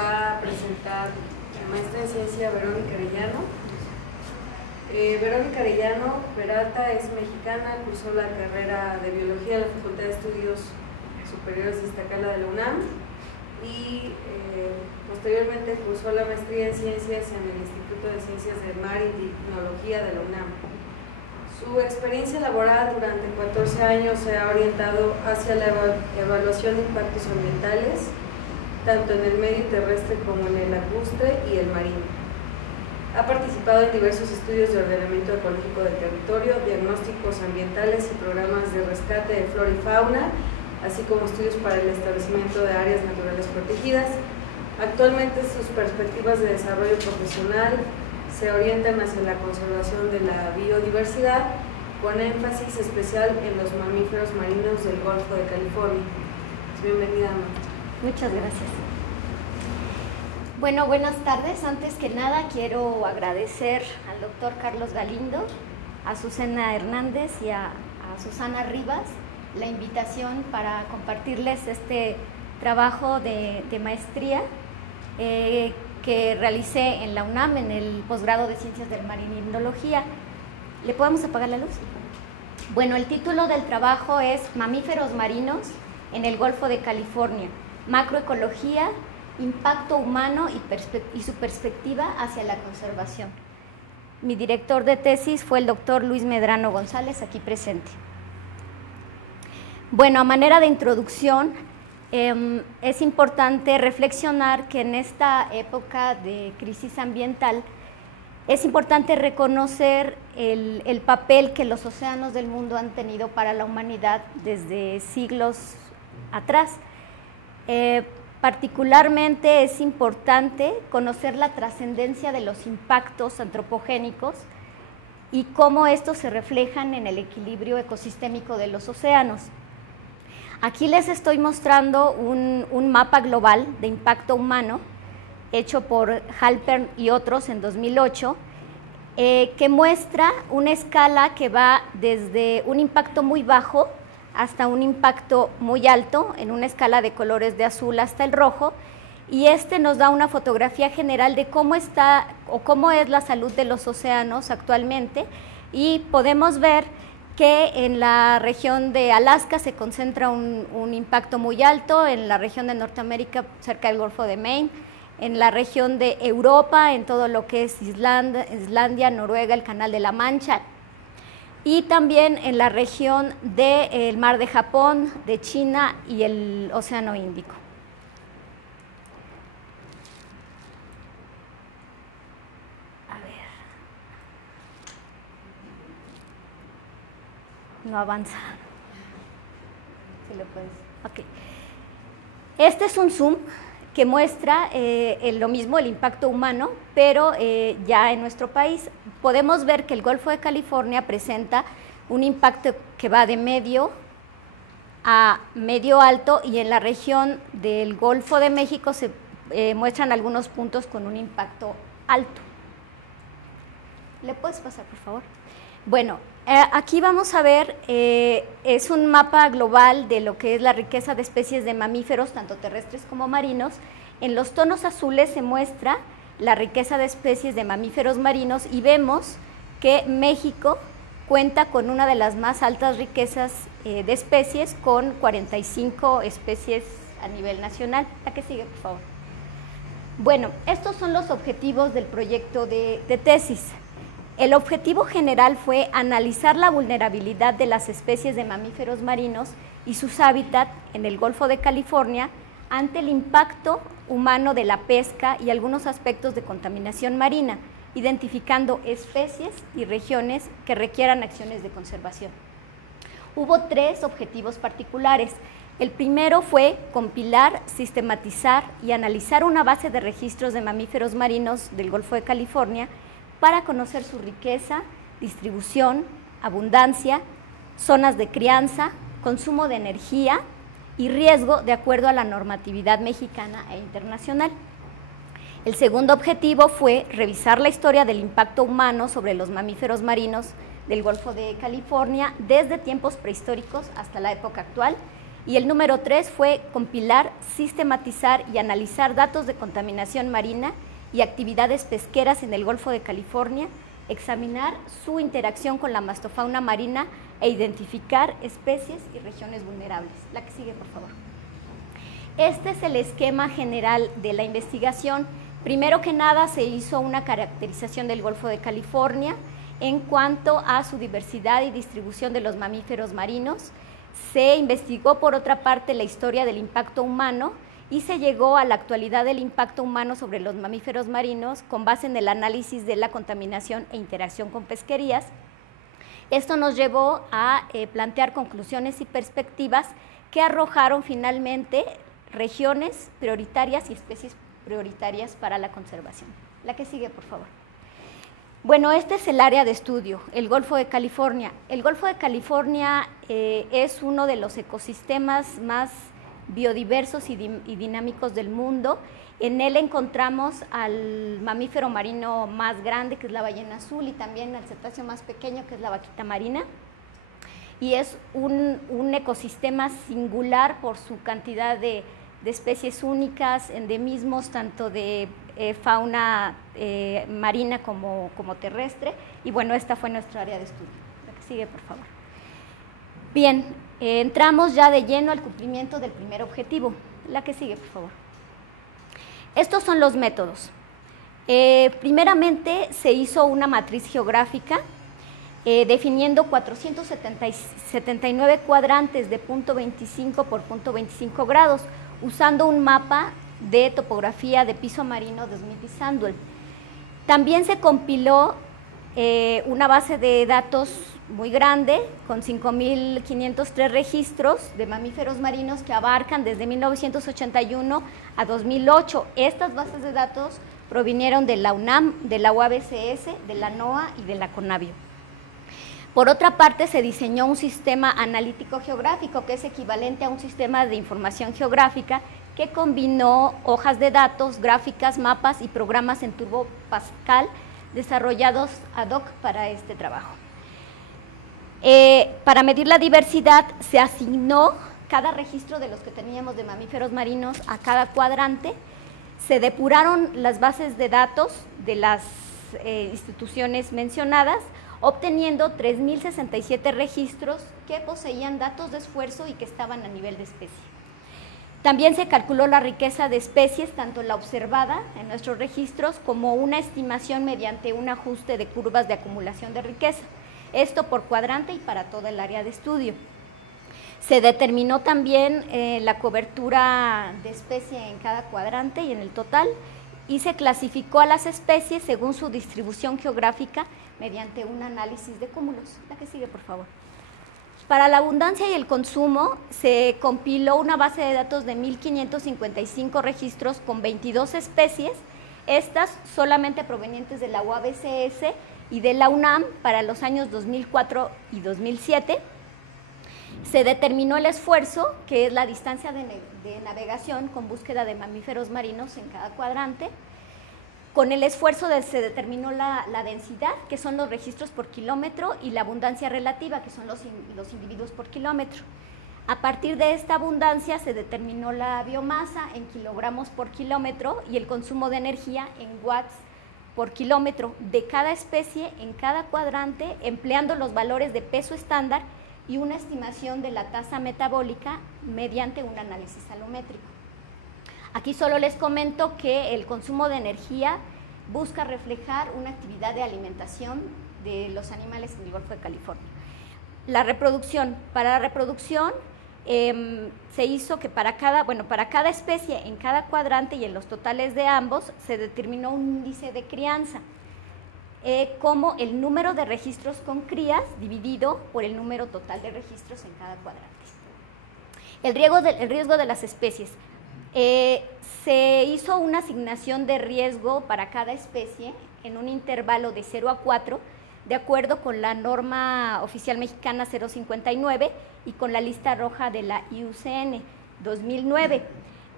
va a presentar la maestra en ciencia Verónica Arellano. Verónica Arellano Peralta es mexicana, cursó la carrera de Biología en la Facultad de Estudios Superiores de Iztacala de la UNAM y posteriormente cursó la maestría en Ciencias en el Instituto de Ciencias del Mar y Tecnología de la UNAM. Su experiencia laboral durante 14 años se ha orientado hacia la evaluación de impactos ambientales, tanto en el medio terrestre como en el lacustre y el marino. Ha participado en diversos estudios de ordenamiento ecológico del territorio, diagnósticos ambientales y programas de rescate de flora y fauna, así como estudios para el establecimiento de áreas naturales protegidas. Actualmente sus perspectivas de desarrollo profesional se orientan hacia la conservación de la biodiversidad, con énfasis especial en los mamíferos marinos del Golfo de California. Bienvenida, Marta. Muchas gracias. Bueno, buenas tardes. Antes que nada quiero agradecer al doctor Carlos Galindo, a Susana Hernández y a Susana Rivas la invitación para compartirles este trabajo de maestría que realicé en la UNAM en el posgrado de Ciencias del Mar y Limnología. ¿Le podemos apagar la luz? Bueno, el título del trabajo es Mamíferos marinos en el Golfo de California, macroecología, impacto humano y su perspectiva hacia la conservación. Mi director de tesis fue el doctor Luis Medrano González, aquí presente. Bueno, a manera de introducción, es importante reflexionar que en esta época de crisis ambiental es importante reconocer el papel que los océanos del mundo han tenido para la humanidad desde siglos atrás. Particularmente es importante conocer la trascendencia de los impactos antropogénicos y cómo estos se reflejan en el equilibrio ecosistémico de los océanos. Aquí les estoy mostrando un mapa global de impacto humano hecho por Halpern y otros en 2008, que muestra una escala que va desde un impacto muy bajo hasta un impacto muy alto, en una escala de colores de azul hasta el rojo, y nos da una fotografía general de cómo está o cómo es la salud de los océanos actualmente, y podemos ver que en la región de Alaska se concentra un impacto muy alto, en la región de Norteamérica cerca del Golfo de Maine, en la región de Europa, en todo lo que es Islandia, Noruega, el Canal de la Mancha, y también en la región del Mar de Japón, de China y el Océano Índico. No avanza. ¿Sí lo puedes? Okay. Este es un zoom que muestra lo mismo, el impacto humano, pero ya en nuestro país. Podemos ver que el Golfo de California presenta un impacto que va de medio a medio alto, y en la región del Golfo de México se muestran algunos puntos con un impacto alto. ¿Le puedes pasar, por favor? Bueno, aquí vamos a ver, es un mapa global de lo que es la riqueza de especies de mamíferos, tanto terrestres como marinos. En los tonos azules se muestra la riqueza de especies de mamíferos marinos, y vemos que México cuenta con una de las más altas riquezas de especies, con 45 especies a nivel nacional. La que sigue, por favor. Bueno, estos son los objetivos del proyecto de tesis. El objetivo general fue analizar la vulnerabilidad de las especies de mamíferos marinos y sus hábitats en el Golfo de California ante el impacto humano de la pesca y algunos aspectos de contaminación marina, identificando especies y regiones que requieran acciones de conservación. Hubo 3 objetivos particulares. El primero fue compilar, sistematizar y analizar una base de registros de mamíferos marinos del Golfo de California para conocer su riqueza, distribución, abundancia, zonas de crianza, consumo de energía y riesgo de acuerdo a la normatividad mexicana e internacional. El segundo objetivo fue revisar la historia del impacto humano sobre los mamíferos marinos del Golfo de California desde tiempos prehistóricos hasta la época actual, y el número 3 fue compilar, sistematizar y analizar datos de contaminación marina y actividades pesqueras en el Golfo de California, examinar su interacción con la mastofauna marina e identificar especies y regiones vulnerables. La que sigue, por favor. Este es el esquema general de la investigación. Primero que nada, se hizo una caracterización del Golfo de California en cuanto a su diversidad y distribución de los mamíferos marinos. Se investigó, por otra parte, la historia del impacto humano y se llegó a la actualidad del impacto humano sobre los mamíferos marinos con base en el análisis de la contaminación e interacción con pesquerías. Esto nos llevó a plantear conclusiones y perspectivas que arrojaron finalmente regiones prioritarias y especies prioritarias para la conservación. La que sigue, por favor. Bueno, este es el área de estudio, el Golfo de California. El Golfo de California es uno de los ecosistemas más biodiversos y dinámicos del mundo. En él encontramos al mamífero marino más grande, que es la ballena azul, y también al cetáceo más pequeño, que es la vaquita marina. Y es un ecosistema singular por su cantidad de especies únicas, endemismos tanto de fauna marina como terrestre. Y bueno, esta fue nuestra área de estudio. La que sigue, por favor. Bien, entramos ya de lleno al cumplimiento del primer objetivo. La que sigue, por favor. Estos son los métodos. Primeramente se hizo una matriz geográfica definiendo 479 cuadrantes de 0.25 por 0.25 grados, usando un mapa de topografía de piso marino de Smith y Sandwell. También se compiló una base de datos muy grande, con 5.503 registros de mamíferos marinos que abarcan desde 1981 a 2008. Estas bases de datos provinieron de la UNAM, de la UABCS, de la NOAA y de la CONABIO. Por otra parte, se diseñó un sistema analítico geográfico, que es equivalente a un sistema de información geográfica que combinó hojas de datos, gráficas, mapas y programas en Turbo Pascal desarrollados ad hoc para este trabajo. Para medir la diversidad se asignó cada registro de los que teníamos de mamíferos marinos a cada cuadrante, se depuraron las bases de datos de las instituciones mencionadas, obteniendo 3.067 registros que poseían datos de esfuerzo y que estaban a nivel de especie. También se calculó la riqueza de especies, tanto la observada en nuestros registros como una estimación mediante un ajuste de curvas de acumulación de riqueza. Esto por cuadrante y para toda el área de estudio. Se determinó también la cobertura de especie en cada cuadrante y en el total, y se clasificó a las especies según su distribución geográfica mediante un análisis de cúmulos. La que sigue, por favor. Para la abundancia y el consumo se compiló una base de datos de 1.555 registros con 22 especies, estas solamente provenientes de la UABCS y de la UNAM para los años 2004 y 2007. Se determinó el esfuerzo, que es la distancia de navegación con búsqueda de mamíferos marinos en cada cuadrante. Con el esfuerzo se determinó la densidad, que son los registros por kilómetro, y la abundancia relativa, que son los individuos por kilómetro. A partir de esta abundancia se determinó la biomasa en kilogramos por kilómetro y el consumo de energía en watts por kilómetro de cada especie en cada cuadrante, empleando los valores de peso estándar y una estimación de la tasa metabólica mediante un análisis salométrico. Aquí solo les comento que el consumo de energía busca reflejar una actividad de alimentación de los animales en el Golfo de California. La reproducción. Para la reproducción se hizo que para cada especie en cada cuadrante y en los totales de ambos se determinó un índice de crianza, como el número de registros con crías dividido por el número total de registros en cada cuadrante. El riesgo de las especies. Se hizo una asignación de riesgo para cada especie en un intervalo de 0 a 4, de acuerdo con la norma oficial mexicana 059 y con la lista roja de la IUCN 2009.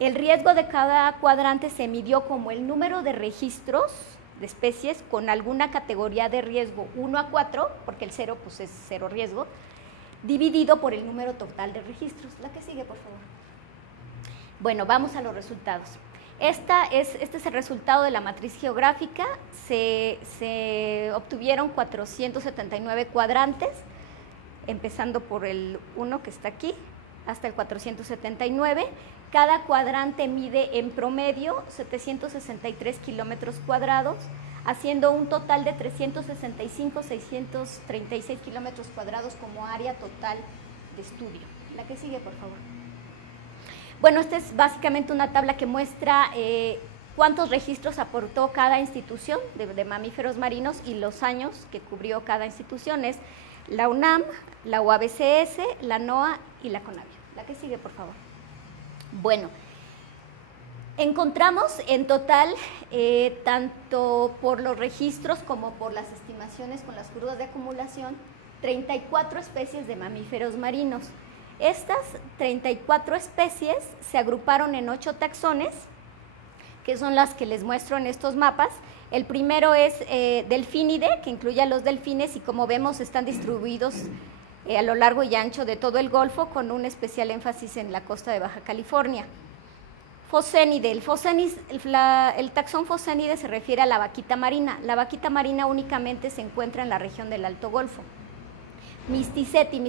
El riesgo de cada cuadrante se midió como el número de registros de especies con alguna categoría de riesgo 1 a 4, porque el 0 pues es 0 riesgo, dividido por el número total de registros. La que sigue, por favor. Bueno, vamos a los resultados. Este es el resultado de la matriz geográfica. Se obtuvieron 479 cuadrantes, empezando por el 1 que está aquí, hasta el 479. Cada cuadrante mide en promedio 763 kilómetros cuadrados, haciendo un total de 365,636 kilómetros cuadrados como área total de estudio. La que sigue, por favor. Bueno, esta es básicamente una tabla que muestra cuántos registros aportó cada institución de mamíferos marinos y los años que cubrió cada institución. Es la UNAM, la UABCS, la NOAA y la CONAVIO. La que sigue, por favor. Bueno, encontramos en total, tanto por los registros como por las estimaciones con las curvas de acumulación, 34 especies de mamíferos marinos. Estas 34 especies se agruparon en 8 taxones, que son las que les muestro en estos mapas. El primero es Delfinidae, que incluye a los delfines, y como vemos están distribuidos a lo largo y ancho de todo el Golfo, con un especial énfasis en la costa de Baja California. Phocénidae. El taxón Phocénidae se refiere a la vaquita marina. La vaquita marina únicamente se encuentra en la región del Alto Golfo. Mysticeti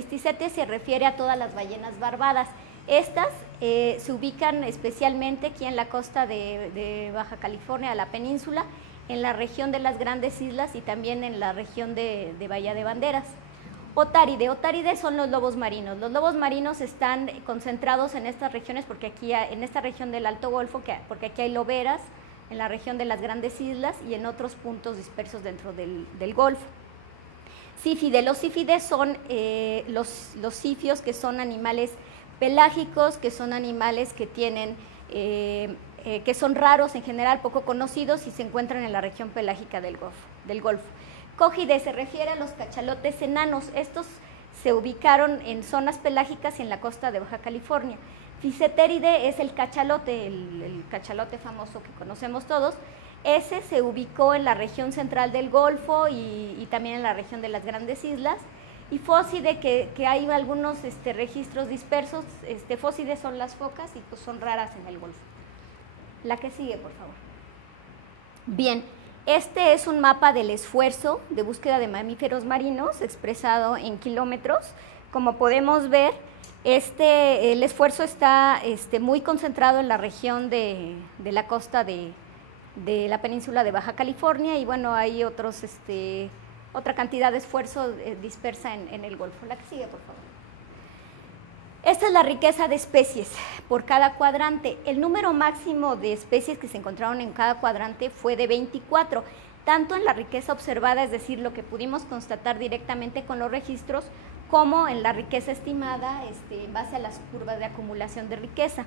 se refiere a todas las ballenas barbadas. Estas se ubican especialmente aquí en la costa de Baja California, la península, en la región de las Grandes Islas y también en la región de Bahía de Banderas. Otaridae son los lobos marinos. Los lobos marinos están concentrados en estas regiones, porque aquí, en esta región del Alto Golfo, porque aquí hay loberas, en la región de las Grandes Islas y en otros puntos dispersos dentro del Golfo. Sífidae. Los sífidae son los sifios, que son animales pelágicos, que son animales que tienen, que son raros en general, poco conocidos, y se encuentran en la región pelágica del Golfo. Cogidae se refiere a los cachalotes enanos. Estos se ubicaron en zonas pelágicas y en la costa de Baja California. Physeteridae es el cachalote, el cachalote famoso que conocemos todos. Ese se ubicó en la región central del Golfo y también en la región de las Grandes Islas. Y Phocidae, que hay algunos registros dispersos. Phocidae son las focas y pues son raras en el Golfo. La que sigue, por favor. Bien, este es un mapa del esfuerzo de búsqueda de mamíferos marinos expresado en kilómetros. Como podemos ver, el esfuerzo está muy concentrado en la región de la costa de la península de Baja California, y bueno, hay otra cantidad de esfuerzo dispersa en el Golfo. La que sigue, por favor. Esta es la riqueza de especies por cada cuadrante. El número máximo de especies que se encontraron en cada cuadrante fue de 24, tanto en la riqueza observada, es decir, lo que pudimos constatar directamente con los registros, como en la riqueza estimada en base a las curvas de acumulación de riqueza.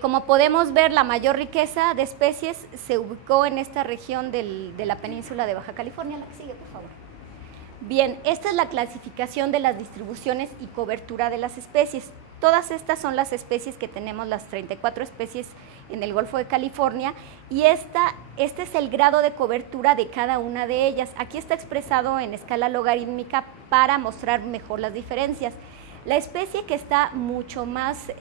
Como podemos ver, la mayor riqueza de especies se ubicó en esta región de la península de Baja California. La que sigue, por favor. Bien, esta es la clasificación de las distribuciones y cobertura de las especies. Todas estas son las especies que tenemos, las 34 especies en el Golfo de California, y este es el grado de cobertura de cada una de ellas. Aquí está expresado en escala logarítmica para mostrar mejor las diferencias. La especie que está mucho más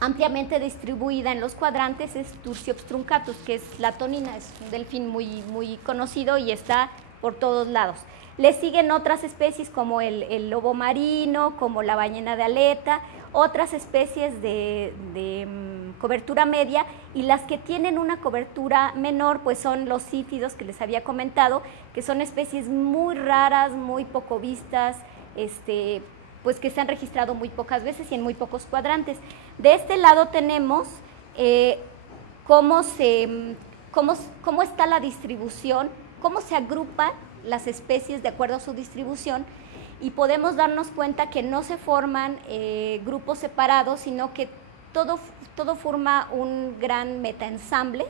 ampliamente distribuida en los cuadrantes es Tursiops truncatus, que es la tonina, es un delfín muy conocido y está por todos lados. Le siguen otras especies como el lobo marino, como la ballena de aleta, otras especies de cobertura media, y las que tienen una cobertura menor pues son los sífidos que les había comentado, que son especies muy raras, muy poco vistas, pues que se han registrado muy pocas veces y en muy pocos cuadrantes. De este lado tenemos cómo está la distribución, cómo se agrupan las especies de acuerdo a su distribución, y podemos darnos cuenta que no se forman grupos separados, sino que todo forma un gran metaensamble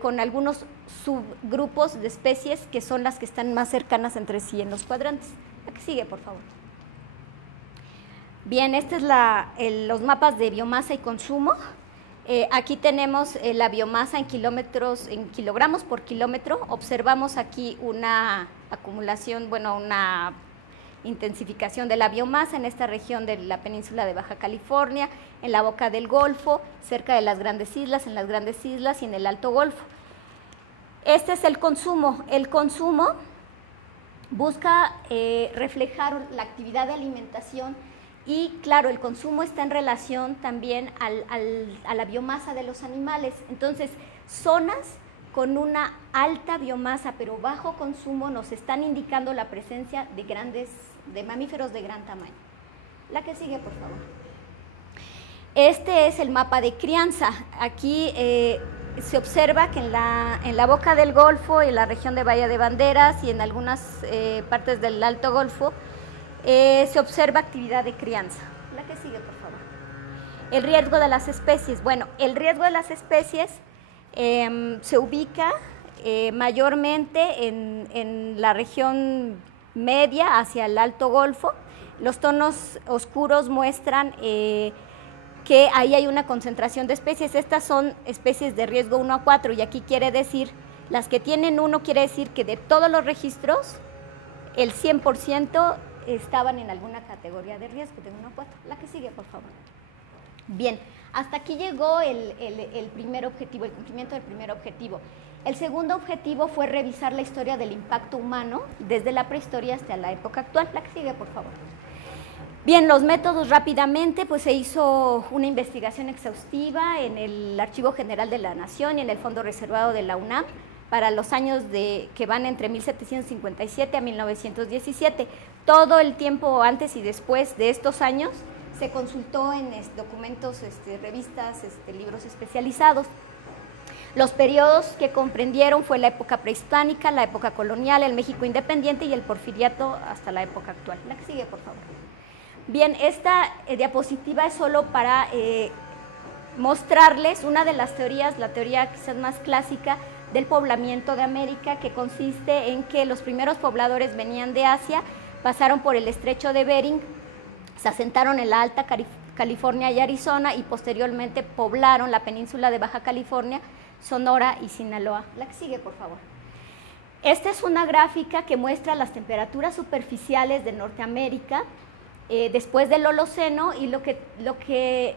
con algunos subgrupos de especies que son las que están más cercanas entre sí en los cuadrantes. La que sigue, por favor. Bien, este es los mapas de biomasa y consumo. Aquí tenemos la biomasa en kilogramos por kilómetro. Observamos aquí una acumulación, bueno, una intensificación de la biomasa en esta región de la península de Baja California, en la boca del Golfo, cerca de las Grandes Islas, en las Grandes Islas y en el Alto Golfo. Este es el consumo. El consumo busca reflejar la actividad de alimentación y, claro, el consumo está en relación también a la biomasa de los animales. Entonces, zonas con una alta biomasa pero bajo consumo nos están indicando la presencia de mamíferos de gran tamaño. La que sigue, por favor. Este es el mapa de crianza. Aquí se observa que en la boca del Golfo, en la región de Bahía de Banderas y en algunas partes del Alto Golfo, se observa actividad de crianza. La que sigue, por favor. El riesgo de las especies. Bueno, el riesgo de las especies se ubica mayormente en la región media hacia el Alto Golfo. Los tonos oscuros muestran que ahí hay una concentración de especies. Estas son especies de riesgo 1 a 4 y aquí quiere decir, las que tienen 1 quiere decir que de todos los registros, el 100% estaban en alguna categoría de riesgo, de 1 a 4. La que sigue, por favor. Bien, hasta aquí llegó el primer objetivo, el cumplimiento del primer objetivo. El segundo objetivo fue revisar la historia del impacto humano desde la prehistoria hasta la época actual. La que sigue, por favor. Bien, los métodos rápidamente, pues se hizo una investigación exhaustiva en el Archivo General de la Nación y en el Fondo Reservado de la UNAM para los años que van entre 1757 a 1917. Todo el tiempo antes y después de estos años se consultó en documentos, revistas, libros especializados. Los periodos que comprendieron fue la época prehispánica, la época colonial, el México independiente y el porfiriato hasta la época actual. La que sigue, por favor. Bien, esta diapositiva es solo para mostrarles una de las teorías, la teoría quizás más clásica del poblamiento de América, que consiste en que los primeros pobladores venían de Asia, pasaron por el estrecho de Bering, se asentaron en la Alta California y Arizona y posteriormente poblaron la península de Baja California, Sonora y Sinaloa. La que sigue, por favor. Esta es una gráfica que muestra las temperaturas superficiales de Norteamérica después del Holoceno, y lo que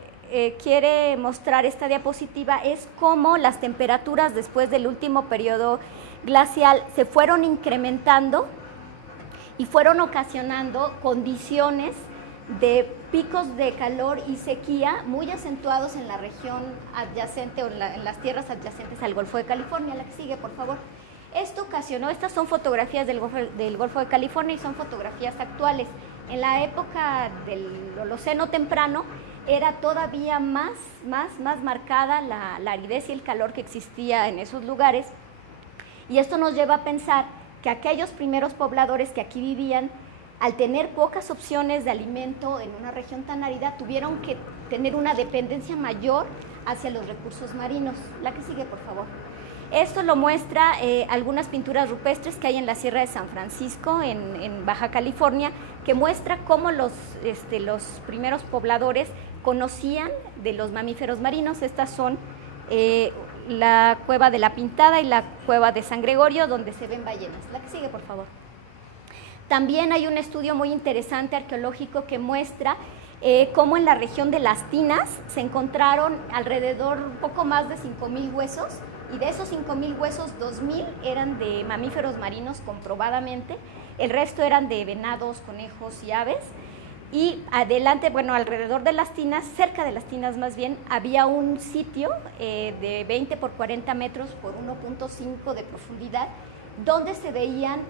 quiere mostrar esta diapositiva es cómo las temperaturas después del último periodo glacial se fueron incrementando y fueron ocasionando condiciones de picos de calor y sequía muy acentuados en la región adyacente o en las tierras adyacentes al Golfo de California. La que sigue, por favor. Esto ocasionó, estas son fotografías del Golfo de California y son fotografías actuales. En la época del Holoceno temprano era todavía más marcada la aridez y el calor que existía en esos lugares, y esto nos lleva a pensar que aquellos primeros pobladores que aquí vivían, al tener pocas opciones de alimento en una región tan árida, tuvieron que tener una dependencia mayor hacia los recursos marinos. La que sigue, por favor. Esto lo muestra algunas pinturas rupestres que hay en la Sierra de San Francisco, en Baja California, que muestra cómo los primeros pobladores conocían de los mamíferos marinos. Estas son la Cueva de la Pintada y la Cueva de San Gregorio, donde se ven ballenas. La que sigue, por favor. También hay un estudio muy interesante arqueológico que muestra cómo en la región de Las Tinas se encontraron alrededor un poco más de 5,000 huesos, y de esos 5,000 huesos, 2,000 eran de mamíferos marinos comprobadamente, el resto eran de venados, conejos y aves. Y adelante, bueno, alrededor de Las Tinas, cerca de Las Tinas más bien, había un sitio de 20 por 40 metros por 1.5 de profundidad, donde se veían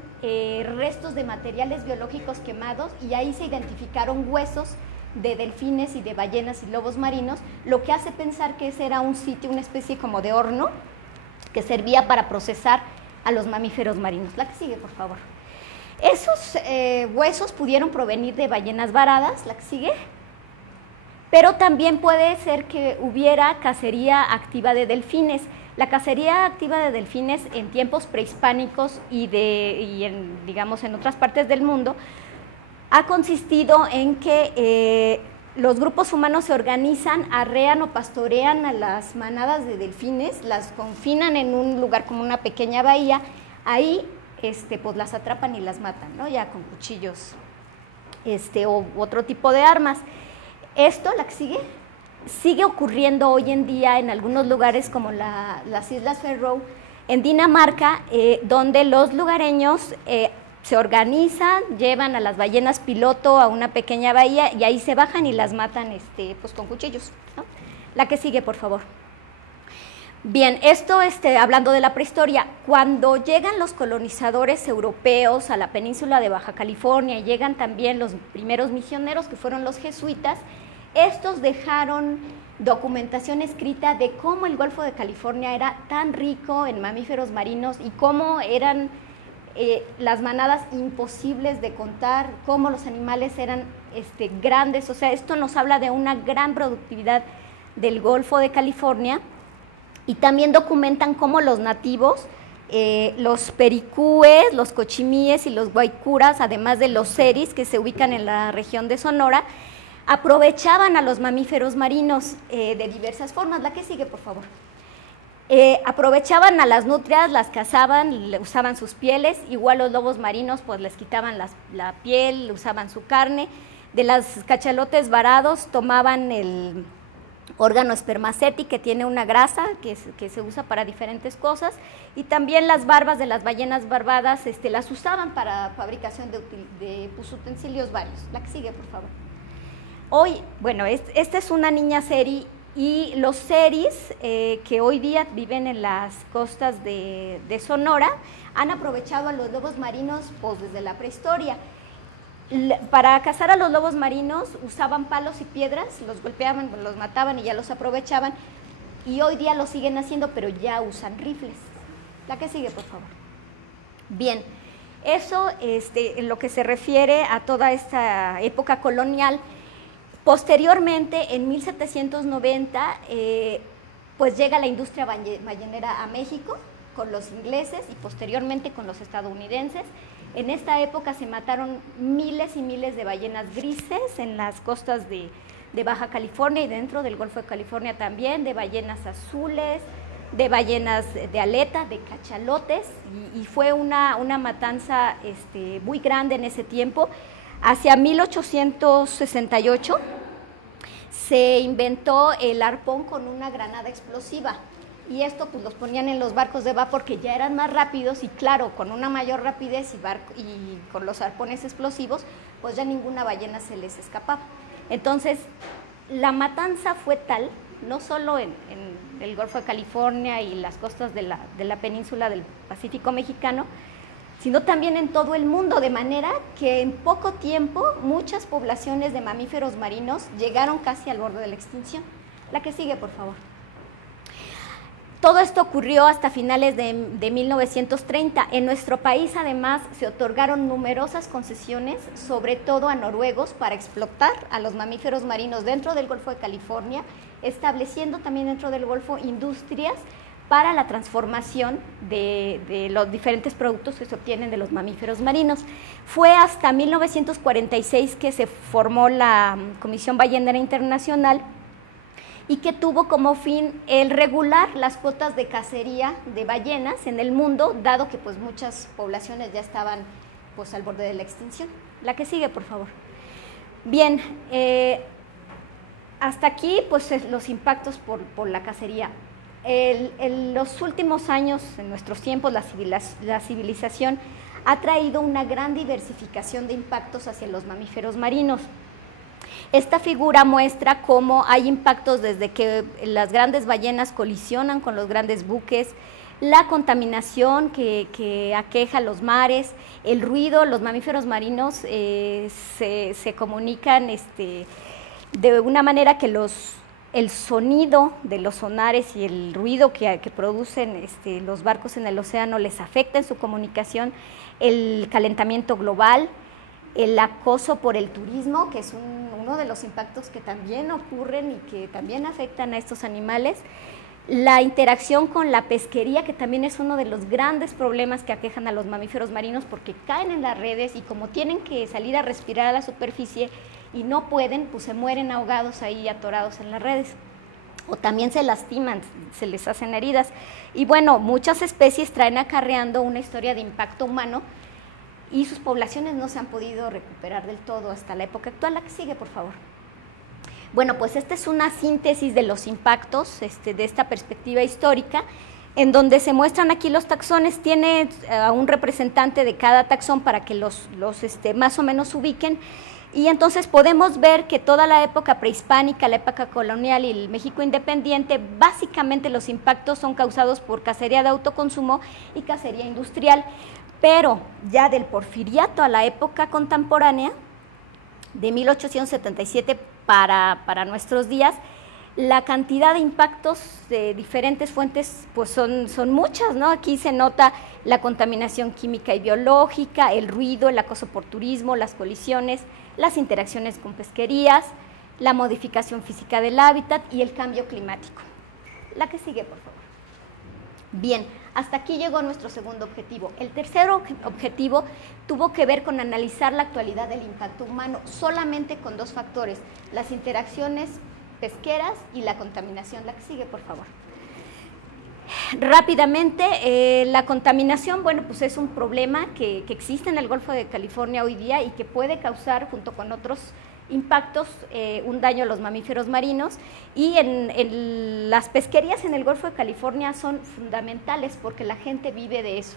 restos de materiales biológicos quemados, y ahí se identificaron huesos de delfines y de ballenas y lobos marinos, lo que hace pensar que ese era un sitio, una especie como de horno, que servía para procesar a los mamíferos marinos. La que sigue, por favor. Esos huesos pudieron provenir de ballenas varadas, la que sigue, pero también puede ser que hubiera cacería activa de delfines. La cacería activa de delfines en tiempos prehispánicos digamos, en otras partes del mundo, ha consistido en que los grupos humanos se organizan, arrean o pastorean a las manadas de delfines, las confinan en un lugar como una pequeña bahía, ahí pues las atrapan y las matan, ¿no? Ya con cuchillos o otro tipo de armas. Esto, la que sigue ocurriendo hoy en día en algunos lugares como las Islas Faroe, en Dinamarca, donde los lugareños se organizan, llevan a las ballenas piloto a una pequeña bahía y ahí se bajan y las matan pues con cuchillos, ¿no? La que sigue, por favor. Bien, esto hablando de la prehistoria, cuando llegan los colonizadores europeos a la península de Baja California, llegan también los primeros misioneros que fueron los jesuitas, estos dejaron documentación escrita de cómo el Golfo de California era tan rico en mamíferos marinos y cómo eran las manadas imposibles de contar, cómo los animales eran grandes, o sea, esto nos habla de una gran productividad del Golfo de California, y también documentan cómo los nativos, los pericúes, los cochimíes y los guaycuras, además de los seris que se ubican en la región de Sonora, aprovechaban a los mamíferos marinos de diversas formas. La que sigue, por favor. Aprovechaban a las nutrias, las cazaban, usaban sus pieles, igual los lobos marinos pues les quitaban la piel, usaban su carne. De las cachalotes varados tomaban el órgano espermaceti, que tiene una grasa que se usa para diferentes cosas, y también las barbas de las ballenas barbadas las usaban para fabricación de pues, utensilios varios. La que sigue, por favor. Hoy, bueno, esta es una niña seri, y los seris que hoy día viven en las costas de Sonora han aprovechado a los lobos marinos pues, desde la prehistoria. Para cazar a los lobos marinos usaban palos y piedras, los golpeaban, los mataban y ya los aprovechaban, y hoy día lo siguen haciendo, pero ya usan rifles. La que sigue, por favor. Bien, eso en lo que se refiere a toda esta época colonial. Posteriormente, en 1790, pues llega la industria ballenera a México con los ingleses y posteriormente con los estadounidenses. En esta época se mataron miles y miles de ballenas grises en las costas de Baja California y dentro del Golfo de California también, de ballenas azules, de ballenas de aleta, de cachalotes, y fue una matanza muy grande en ese tiempo. Hacia 1868 se inventó el arpón con una granada explosiva, y esto pues los ponían en los barcos de vapor que ya eran más rápidos, y claro, con una mayor rapidez y con los arpones explosivos, pues ya ninguna ballena se les escapaba. Entonces, la matanza fue tal, no solo en el Golfo de California y las costas de la península del Pacífico mexicano, sino también en todo el mundo, de manera que en poco tiempo muchas poblaciones de mamíferos marinos llegaron casi al borde de la extinción. La que sigue, por favor. Todo esto ocurrió hasta finales de 1930. En nuestro país, además, se otorgaron numerosas concesiones, sobre todo a noruegos, para explotar a los mamíferos marinos dentro del Golfo de California, estableciendo también dentro del Golfo industrias para la transformación de los diferentes productos que se obtienen de los mamíferos marinos. Fue hasta 1946 que se formó la Comisión Ballenera Internacional, y que tuvo como fin el regular las cuotas de cacería de ballenas en el mundo, dado que pues muchas poblaciones ya estaban pues al borde de la extinción. La que sigue, por favor. Bien, hasta aquí pues los impactos por la cacería. En los últimos años, en nuestros tiempos, la civilización ha traído una gran diversificación de impactos hacia los mamíferos marinos. Esta figura muestra cómo hay impactos desde que las grandes ballenas colisionan con los grandes buques, la contaminación que aqueja los mares, el ruido. Los mamíferos marinos se comunican de una manera que el sonido de los sonares y el ruido que producen los barcos en el océano les afecta en su comunicación, el calentamiento global, el acoso por el turismo, que es uno de los impactos que también ocurren y que también afectan a estos animales, la interacción con la pesquería, que también es uno de los grandes problemas que aquejan a los mamíferos marinos, porque caen en las redes y como tienen que salir a respirar a la superficie y no pueden, pues se mueren ahogados ahí, atorados en las redes. O también se lastiman, se les hacen heridas. Y bueno, muchas especies traen acarreando una historia de impacto humano y sus poblaciones no se han podido recuperar del todo hasta la época actual. La que sigue, por favor. Bueno, pues esta es una síntesis de los impactos de esta perspectiva histórica, en donde se muestran aquí los taxones. Tiene a un representante de cada taxón para que los más o menos ubiquen. Y entonces podemos ver que toda la época prehispánica, la época colonial y el México independiente, básicamente los impactos son causados por cacería de autoconsumo y cacería industrial, pero ya del Porfiriato a la época contemporánea, de 1877 para nuestros días, la cantidad de impactos de diferentes fuentes pues son muchas, ¿no? Aquí se nota la contaminación química y biológica, el ruido, el acoso por turismo, las colisiones, las interacciones con pesquerías, la modificación física del hábitat y el cambio climático. La que sigue, por favor. Bien, hasta aquí llegó nuestro segundo objetivo. El tercer objetivo tuvo que ver con analizar la actualidad del impacto humano solamente con dos factores, las interacciones pesqueras y la contaminación. La que sigue, por favor. Rápidamente, la contaminación, bueno, pues es un problema que existe en el Golfo de California hoy día y que puede causar, junto con otros impactos, un daño a los mamíferos marinos, y en las pesquerías en el Golfo de California son fundamentales porque la gente vive de eso.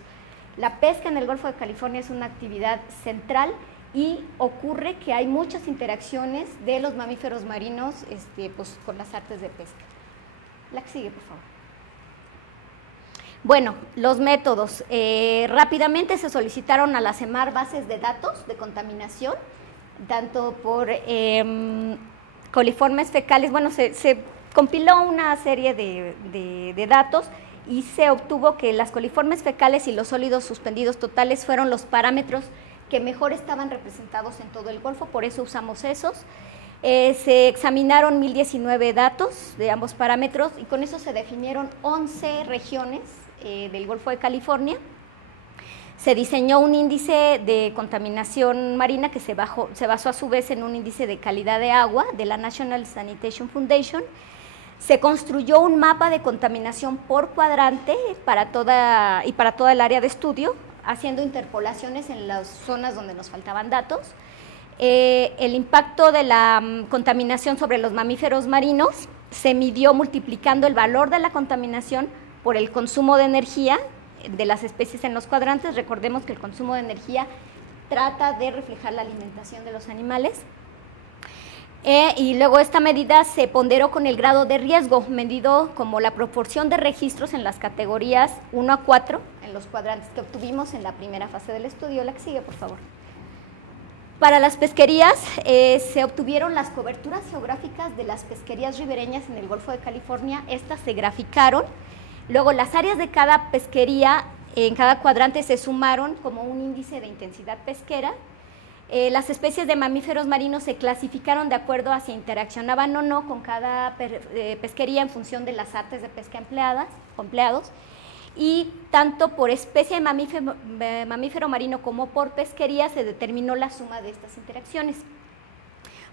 La pesca en el Golfo de California es una actividad central y ocurre que hay muchas interacciones de los mamíferos marinos pues, con las artes de pesca. La que sigue, por favor. Bueno, los métodos. Rápidamente se solicitaron a la CEMAR bases de datos de contaminación, tanto por coliformes fecales. Bueno, se compiló una serie de datos y se obtuvo que las coliformes fecales y los sólidos suspendidos totales fueron los parámetros que mejor estaban representados en todo el Golfo, por eso usamos esos. Se examinaron 1019 datos de ambos parámetros y con eso se definieron 11 regiones del Golfo de California. Se diseñó un índice de contaminación marina que se basó a su vez en un índice de calidad de agua de la National Sanitation Foundation. Se construyó un mapa de contaminación por cuadrante para toda el área de estudio, haciendo interpolaciones en las zonas donde nos faltaban datos. El impacto de la contaminación sobre los mamíferos marinos se midió multiplicando el valor de la contaminación por el consumo de energía de las especies en los cuadrantes. Recordemos que el consumo de energía trata de reflejar la alimentación de los animales. Y luego esta medida se ponderó con el grado de riesgo, medido como la proporción de registros en las categorías 1 a 4 en los cuadrantes que obtuvimos en la primera fase del estudio. La que sigue, por favor. Para las pesquerías se obtuvieron las coberturas geográficas de las pesquerías ribereñas en el Golfo de California. Estas se graficaron. Luego las áreas de cada pesquería en cada cuadrante se sumaron como un índice de intensidad pesquera. Las especies de mamíferos marinos se clasificaron de acuerdo a si interaccionaban o no con cada pesquería en función de las artes de pesca empleados, y tanto por especie de mamífero marino como por pesquería se determinó la suma de estas interacciones.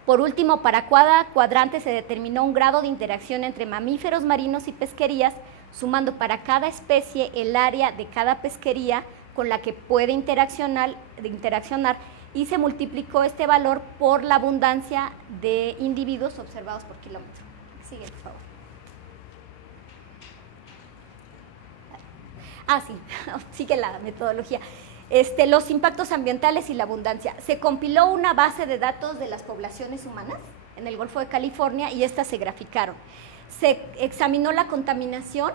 Por último, para cada cuadrante se determinó un grado de interacción entre mamíferos marinos y pesquerías, sumando para cada especie el área de cada pesquería con la que puede interaccionar, y se multiplicó este valor por la abundancia de individuos observados por kilómetro. Sigue, por favor. Sí, sigue la metodología. Los impactos ambientales y la abundancia. Se compiló una base de datos de las poblaciones humanas en el Golfo de California y estas se graficaron. Se examinó la contaminación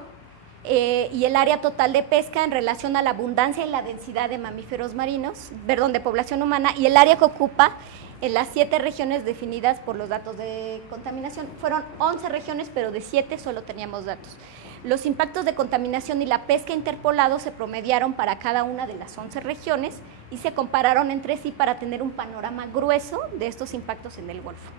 y el área total de pesca en relación a la abundancia y la densidad de mamíferos marinos, de población humana, y el área que ocupa en las 7 regiones definidas por los datos de contaminación. Fueron 11 regiones, pero de 7 solo teníamos datos. Los impactos de contaminación y la pesca interpolados se promediaron para cada una de las 11 regiones y se compararon entre sí para tener un panorama grueso de estos impactos en el Golfo.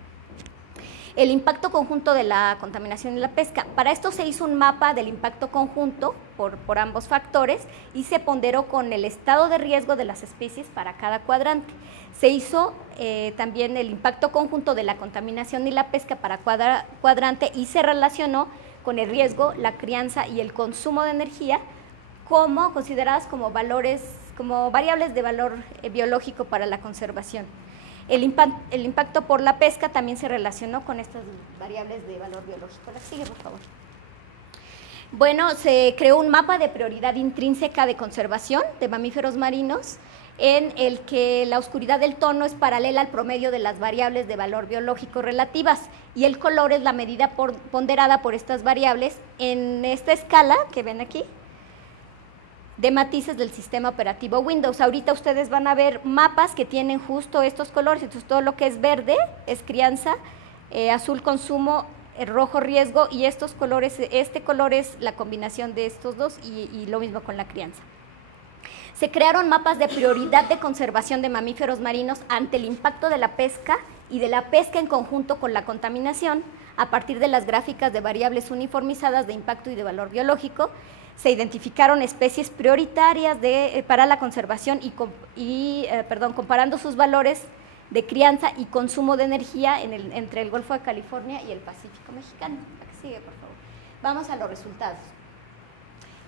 El impacto conjunto de la contaminación y la pesca. Para esto se hizo un mapa del impacto conjunto por ambos factores y se ponderó con el estado de riesgo de las especies para cada cuadrante. Se hizo también el impacto conjunto de la contaminación y la pesca para cuadrante y se relacionó con el riesgo, la crianza y el consumo de energía como consideradas como variables de valor biológico para la conservación. El impacto por la pesca también se relacionó con estas variables de valor biológico. La sigue, por favor. Bueno, se creó un mapa de prioridad intrínseca de conservación de mamíferos marinos en el que la oscuridad del tono es paralela al promedio de las variables de valor biológico relativas y el color es la medida ponderada por estas variables en esta escala que ven aquí de matices del sistema operativo Windows. Ahorita ustedes van a ver mapas que tienen justo estos colores, entonces todo lo que es verde es crianza, azul consumo, rojo riesgo y estos colores, este color es la combinación de estos dos y lo mismo con la crianza. Se crearon mapas de prioridad de conservación de mamíferos marinos ante el impacto de la pesca y de la pesca en conjunto con la contaminación a partir de las gráficas de variables uniformizadas de impacto y de valor biológico. Se identificaron especies prioritarias para la conservación comparando sus valores de crianza y consumo de energía entre el Golfo de California y el Pacífico mexicano. ¿A qué sigue, por favor? Vamos a los resultados.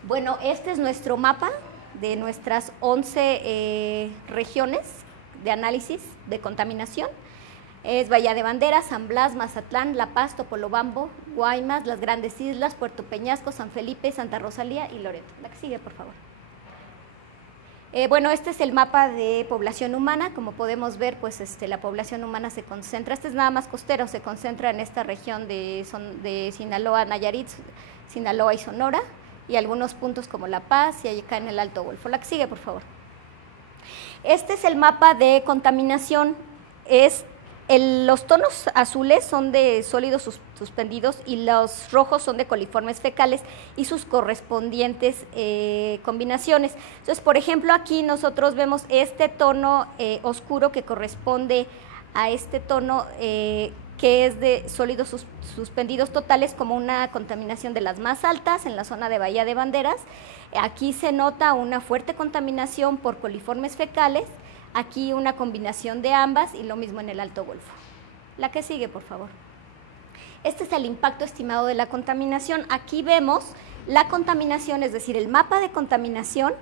Bueno, este es nuestro mapa de nuestras 11 regiones de análisis de contaminación. Es Bahía de Banderas, San Blas, Mazatlán, La Paz, Topolobampo, Guaymas, las Grandes Islas, Puerto Peñasco, San Felipe, Santa Rosalía y Loreto. La que sigue, por favor. Bueno, este es el mapa de población humana. Como podemos ver, pues la población humana se concentra, este es nada más costero, se concentra en esta región de Sinaloa, Nayarit, Sinaloa y Sonora, y algunos puntos como La Paz y acá en el Alto Golfo. La que sigue, por favor. Este es el mapa de contaminación. Los tonos azules son de sólidos suspendidos y los rojos son de coliformes fecales y sus correspondientes combinaciones. Entonces, por ejemplo, aquí nosotros vemos este tono oscuro que corresponde a este tono que es de sólidos suspendidos totales como una contaminación de las más altas en la zona de Bahía de Banderas. Aquí se nota una fuerte contaminación por coliformes fecales. Aquí una combinación de ambas y lo mismo en el Alto Golfo. La que sigue, por favor. Este es el impacto estimado de la contaminación. Aquí vemos la contaminación, es decir, el mapa de contaminación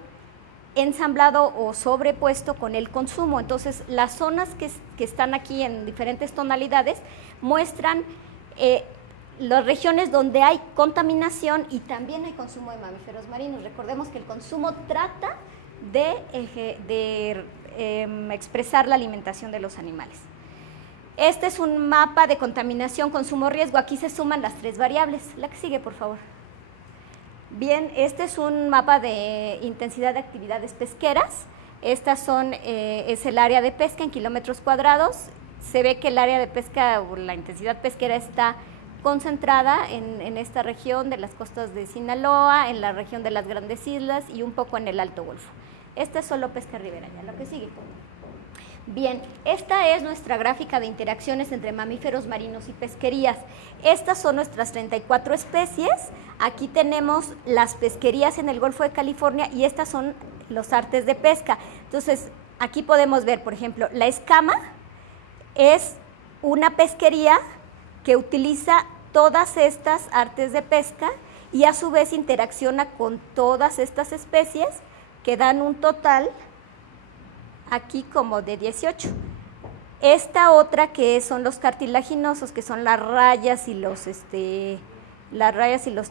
ensamblado o sobrepuesto con el consumo. Entonces, las zonas que están aquí en diferentes tonalidades muestran las regiones donde hay contaminación y también hay consumo de mamíferos marinos. Recordemos que el consumo trata de expresar la alimentación de los animales. Este es un mapa de contaminación, consumo, riesgo. Aquí se suman las 3 variables. La que sigue, por favor. Bien, este es un mapa de intensidad de actividades pesqueras. Estas es el área de pesca en kilómetros cuadrados. Se ve que el área de pesca o la intensidad pesquera está concentrada en esta región de las costas de Sinaloa, en la región de las Grandes Islas y un poco en el Alto Golfo. Esta es solo pesca ribereña. Lo que sigue. Bien, esta es nuestra gráfica de interacciones entre mamíferos marinos y pesquerías. Estas son nuestras 34 especies. Aquí tenemos las pesquerías en el Golfo de California y estas son los artes de pesca. Entonces, aquí podemos ver, por ejemplo, la escama es una pesquería que utiliza todas estas artes de pesca y a su vez interacciona con todas estas especies que dan un total aquí como de 18. Esta otra que son los cartilaginosos, que son las rayas y los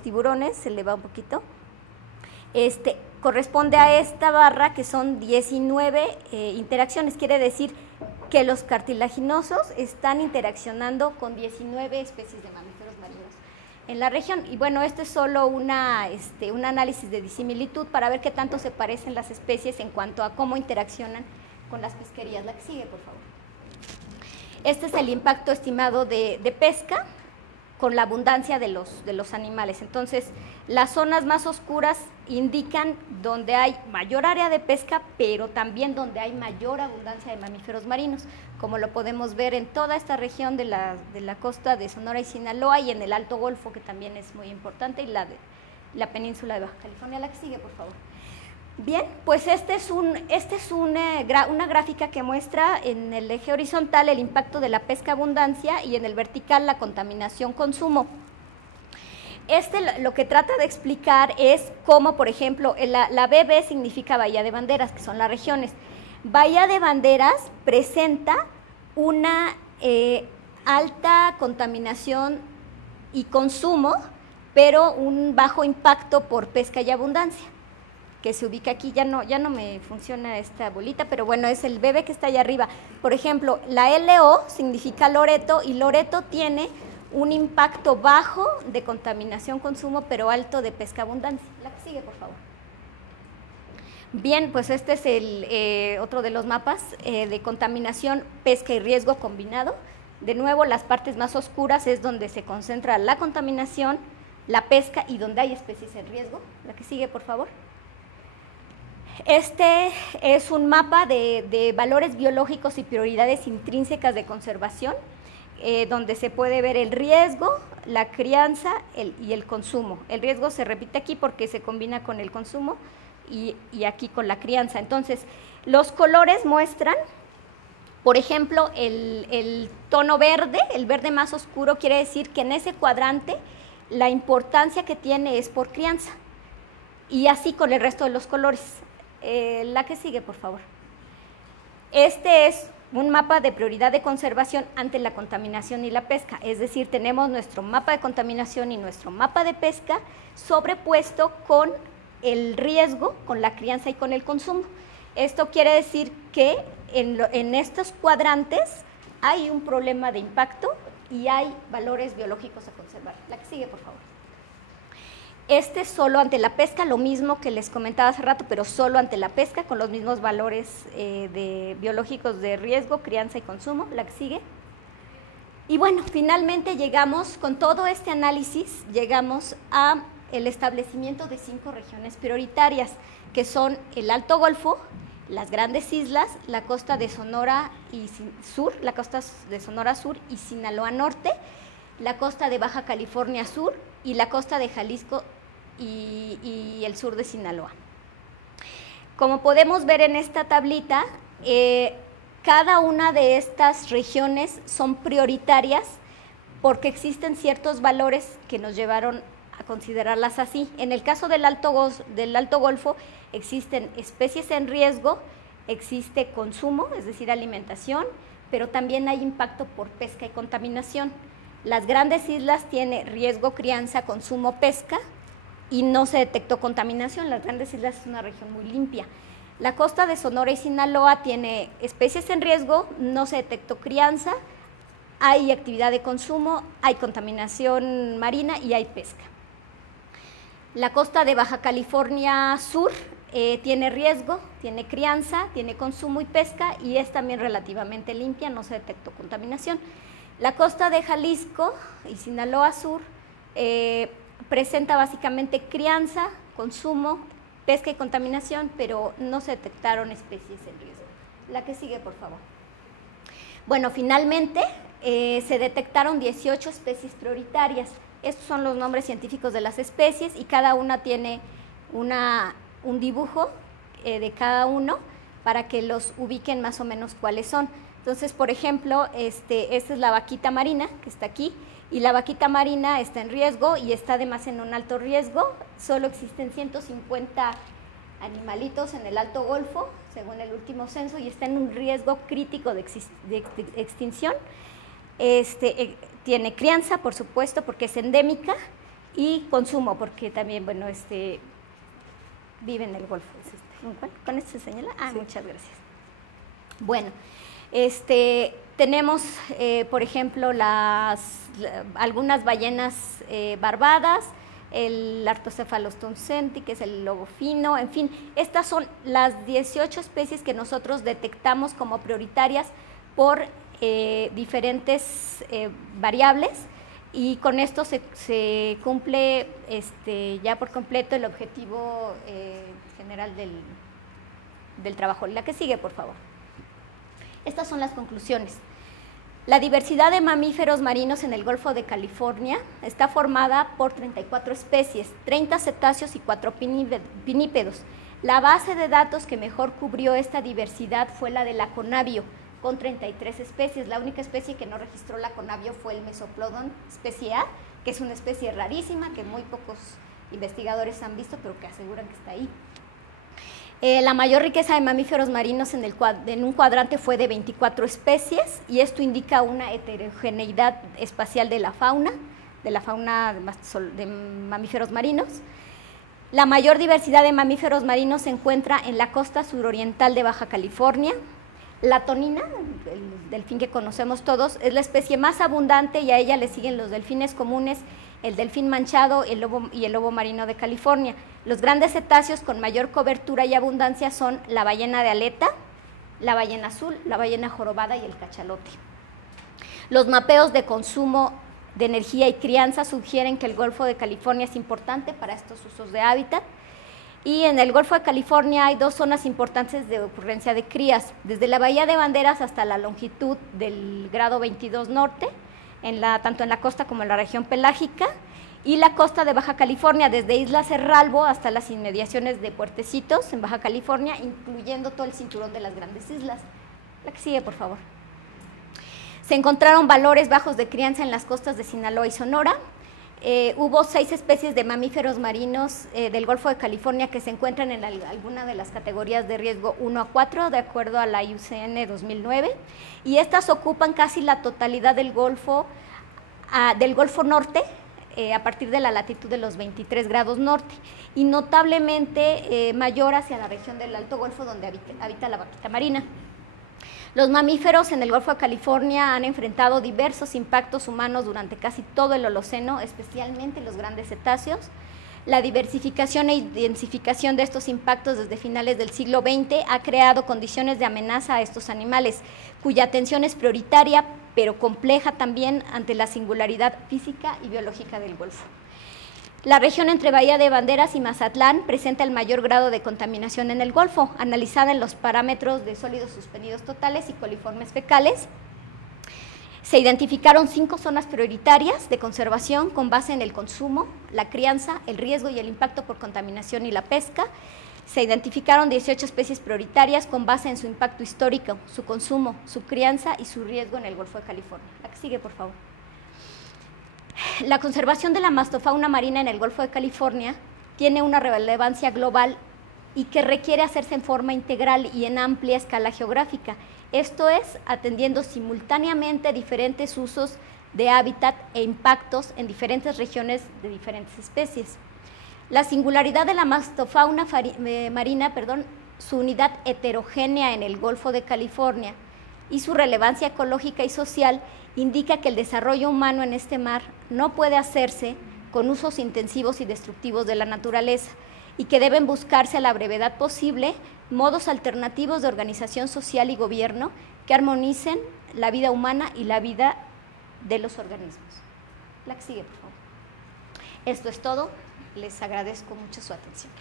tiburones, se le va un poquito, corresponde a esta barra que son 19 interacciones, quiere decir que los cartilaginosos están interaccionando con 19 especies de mamíferos marinos en la región. Y bueno, este es solo un análisis de disimilitud para ver qué tanto se parecen las especies en cuanto a cómo interaccionan con las pesquerías. La que sigue, por favor. Este es el impacto estimado de pesca. con la abundancia de los animales. Entonces, las zonas más oscuras indican donde hay mayor área de pesca, pero también donde hay mayor abundancia de mamíferos marinos, como lo podemos ver en toda esta región de la costa de Sonora y Sinaloa y en el Alto Golfo, que también es muy importante, y la península de Baja California. La que sigue, por favor. Bien, pues esta es una gráfica que muestra en el eje horizontal el impacto de la pesca abundancia y en el vertical la contaminación consumo. Lo que trata de explicar es cómo, por ejemplo, la BB significa Bahía de Banderas, que son las regiones. Bahía de Banderas presenta una alta contaminación y consumo, pero un bajo impacto por pesca y abundancia, que se ubica aquí. Ya no me funciona esta bolita, pero bueno, es el BB que está allá arriba. Por ejemplo, la LO significa Loreto, y Loreto tiene un impacto bajo de contaminación, consumo, pero alto de pesca abundancia. La que sigue, por favor. Bien, pues este es otro de los mapas de contaminación, pesca y riesgo combinado. De nuevo, las partes más oscuras es donde se concentra la contaminación, la pesca y donde hay especies en riesgo. La que sigue, por favor. Este es un mapa de valores biológicos y prioridades intrínsecas de conservación, donde se puede ver el riesgo, la crianza y el consumo. El riesgo se repite aquí porque se combina con el consumo y aquí con la crianza. Entonces, los colores muestran, por ejemplo, el tono verde, el verde más oscuro quiere decir que en ese cuadrante la importancia que tiene es por crianza, y así con el resto de los colores. La que sigue, por favor. Este es un mapa de prioridad de conservación ante la contaminación y la pesca, es decir, tenemos nuestro mapa de contaminación y nuestro mapa de pesca sobrepuesto con el riesgo, con la crianza y con el consumo. Esto quiere decir que en estos cuadrantes hay un problema de impacto y hay valores biológicos a conservar. La que sigue, por favor. Este es solo ante la pesca, lo mismo que les comentaba hace rato, pero solo ante la pesca, con los mismos valores biológicos de riesgo, crianza y consumo. La que sigue. Y bueno, finalmente llegamos, con todo este análisis, llegamos a el establecimiento de 5 regiones prioritarias, que son el Alto Golfo, las Grandes Islas, la costa de Sonora Sur, la costa de Sonora Sur y Sinaloa Norte, la costa de Baja California Sur y la costa de Jalisco y el sur de Sinaloa. Como podemos ver en esta tablita, cada una de estas regiones son prioritarias porque existen ciertos valores que nos llevaron a considerarlas así. En el caso del Alto Golfo existen especies en riesgo, existe consumo, es decir, alimentación, pero también hay impacto por pesca y contaminación. Las Grandes Islas tiene riesgo, crianza, consumo, pesca, y no se detectó contaminación. Las Grandes Islas es una región muy limpia. La costa de Sonora y Sinaloa tiene especies en riesgo, no se detectó crianza, hay actividad de consumo, hay contaminación marina y hay pesca. La costa de Baja California Sur tiene riesgo, tiene crianza, tiene consumo y pesca, y es también relativamente limpia, no se detectó contaminación. La costa de Jalisco y Sinaloa Sur presenta básicamente crianza, consumo, pesca y contaminación, pero no se detectaron especies en riesgo. La que sigue, por favor. Bueno, finalmente se detectaron 18 especies prioritarias. Estos son los nombres científicos de las especies y cada una tiene un dibujo de cada uno para que los ubiquen más o menos cuáles son. Entonces, por ejemplo, esta es la vaquita marina, que está aquí, y la vaquita marina está en riesgo y está además en un alto riesgo. Solo existen 150 animalitos en el Alto Golfo, según el último censo, y está en un riesgo crítico de extinción. Tiene crianza, por supuesto, porque es endémica, y consumo, porque también, bueno, vive en el Golfo. ¿Con esto se señala? Ah, sí. Muchas gracias. Bueno, tenemos, por ejemplo, algunas ballenas barbadas, el Artocephalus que es el lobo fino, en fin, estas son las 18 especies que nosotros detectamos como prioritarias por diferentes variables. y con esto se cumple ya por completo el objetivo general del trabajo. La que sigue, por favor. Estas son las conclusiones. La diversidad de mamíferos marinos en el Golfo de California está formada por 34 especies, 30 cetáceos y 4 pinípedos. La base de datos que mejor cubrió esta diversidad fue la de la Conavio, con 33 especies. La única especie que no registró la Conavio fue el Mesoplodon especie A, que es una especie rarísima que muy pocos investigadores han visto, pero que aseguran que está ahí. La mayor riqueza de mamíferos marinos en un cuadrante fue de 24 especies, y esto indica una heterogeneidad espacial de la fauna de mamíferos marinos. La mayor diversidad de mamíferos marinos se encuentra en la costa suroriental de Baja California. La tonina, el delfín que conocemos todos, es la especie más abundante, y a ella le siguen los delfines comunes, el delfín manchado y el lobo marino de California. Los grandes cetáceos con mayor cobertura y abundancia son la ballena de aleta, la ballena azul, la ballena jorobada y el cachalote. Los mapeos de consumo de energía y crianza sugieren que el Golfo de California es importante para estos usos de hábitat. Y en el Golfo de California hay 2 zonas importantes de ocurrencia de crías, desde la Bahía de Banderas hasta la longitud del grado 22 norte, tanto en la costa como en la región pelágica, y la costa de Baja California, desde Isla Cerralbo hasta las inmediaciones de Puertecitos, en Baja California, incluyendo todo el cinturón de las Grandes Islas. La que sigue, por favor. Se encontraron valores bajos de crianza en las costas de Sinaloa y Sonora. Hubo 6 especies de mamíferos marinos del Golfo de California que se encuentran en alguna de las categorías de riesgo 1 a 4, de acuerdo a la IUCN 2009, y estas ocupan casi la totalidad del Golfo Norte, a partir de la latitud de los 23 grados norte, y notablemente mayor hacia la región del Alto Golfo, donde habita la vaquita marina. Los mamíferos en el Golfo de California han enfrentado diversos impactos humanos durante casi todo el Holoceno, especialmente los grandes cetáceos. La diversificación e intensificación de estos impactos desde finales del siglo XX ha creado condiciones de amenaza a estos animales, cuya atención es prioritaria, pero compleja también ante la singularidad física y biológica del Golfo. La región entre Bahía de Banderas y Mazatlán presenta el mayor grado de contaminación en el Golfo, analizada en los parámetros de sólidos suspendidos totales y coliformes fecales. Se identificaron 5 zonas prioritarias de conservación con base en el consumo, la crianza, el riesgo y el impacto por contaminación y la pesca. Se identificaron 18 especies prioritarias con base en su impacto histórico, su consumo, su crianza y su riesgo en el Golfo de California. La que sigue, por favor. La conservación de la mastofauna marina en el Golfo de California tiene una relevancia global y que requiere hacerse en forma integral y en amplia escala geográfica. Esto es, atendiendo simultáneamente diferentes usos de hábitat e impactos en diferentes regiones de diferentes especies. La singularidad de la mastofauna marina, su unidad heterogénea en el Golfo de California y su relevancia ecológica y social indica que el desarrollo humano en este mar no puede hacerse con usos intensivos y destructivos de la naturaleza, y que deben buscarse a la brevedad posible modos alternativos de organización social y gobierno que armonicen la vida humana y la vida de los organismos. La que sigue, por favor. Esto es todo. Les agradezco mucho su atención.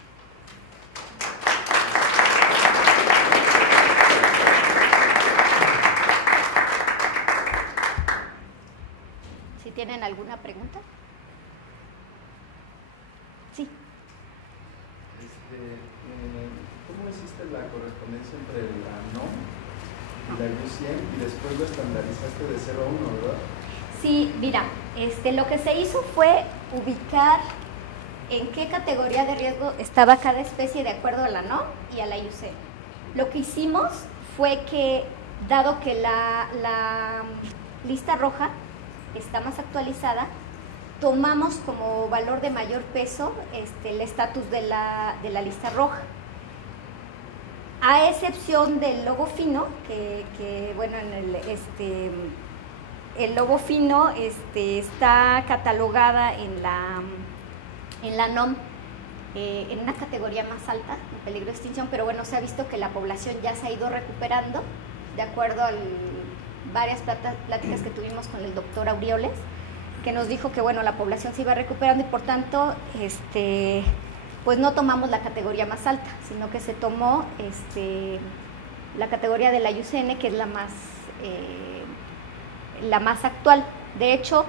Si tienen alguna pregunta. Sí. ¿Cómo existe la correspondencia entre la NOM y la IUCN y después lo estandarizaste de 0 a 1, verdad? Sí, mira, lo que se hizo fue ubicar en qué categoría de riesgo estaba cada especie de acuerdo a la NOM y a la IUCN. Lo que hicimos fue que, dado que la lista roja está más actualizada, tomamos como valor de mayor peso el estatus de la lista roja. A excepción del lobo fino, que bueno, el lobo fino está catalogada en la NOM en una categoría más alta, en peligro de extinción, pero bueno, se ha visto que la población ya se ha ido recuperando, de acuerdo a varias pláticas que tuvimos con el doctor Aureoles, que nos dijo que bueno, la población se iba recuperando y por tanto pues no tomamos la categoría más alta, sino que se tomó la categoría de la IUCN, que es la más actual. De hecho,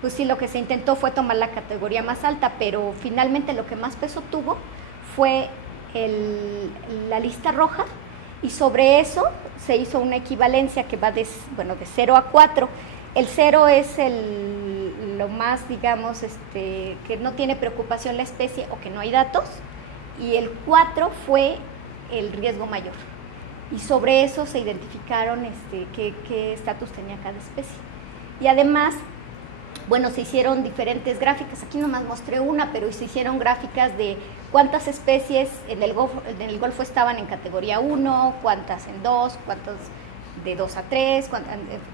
pues sí, lo que se intentó fue tomar la categoría más alta, pero finalmente lo que más peso tuvo fue la lista roja, y sobre eso se hizo una equivalencia que va de 0 a 4. El 0 es lo más, digamos, que no tiene preocupación la especie o que no hay datos, y el 4 fue el riesgo mayor. Y sobre eso se identificaron qué estatus tenía cada especie. Y además, bueno, se hicieron diferentes gráficas. Aquí nomás mostré una, pero se hicieron gráficas de cuántas especies en el Golfo estaban en categoría 1, cuántas en 2, cuántas de 2 a 3,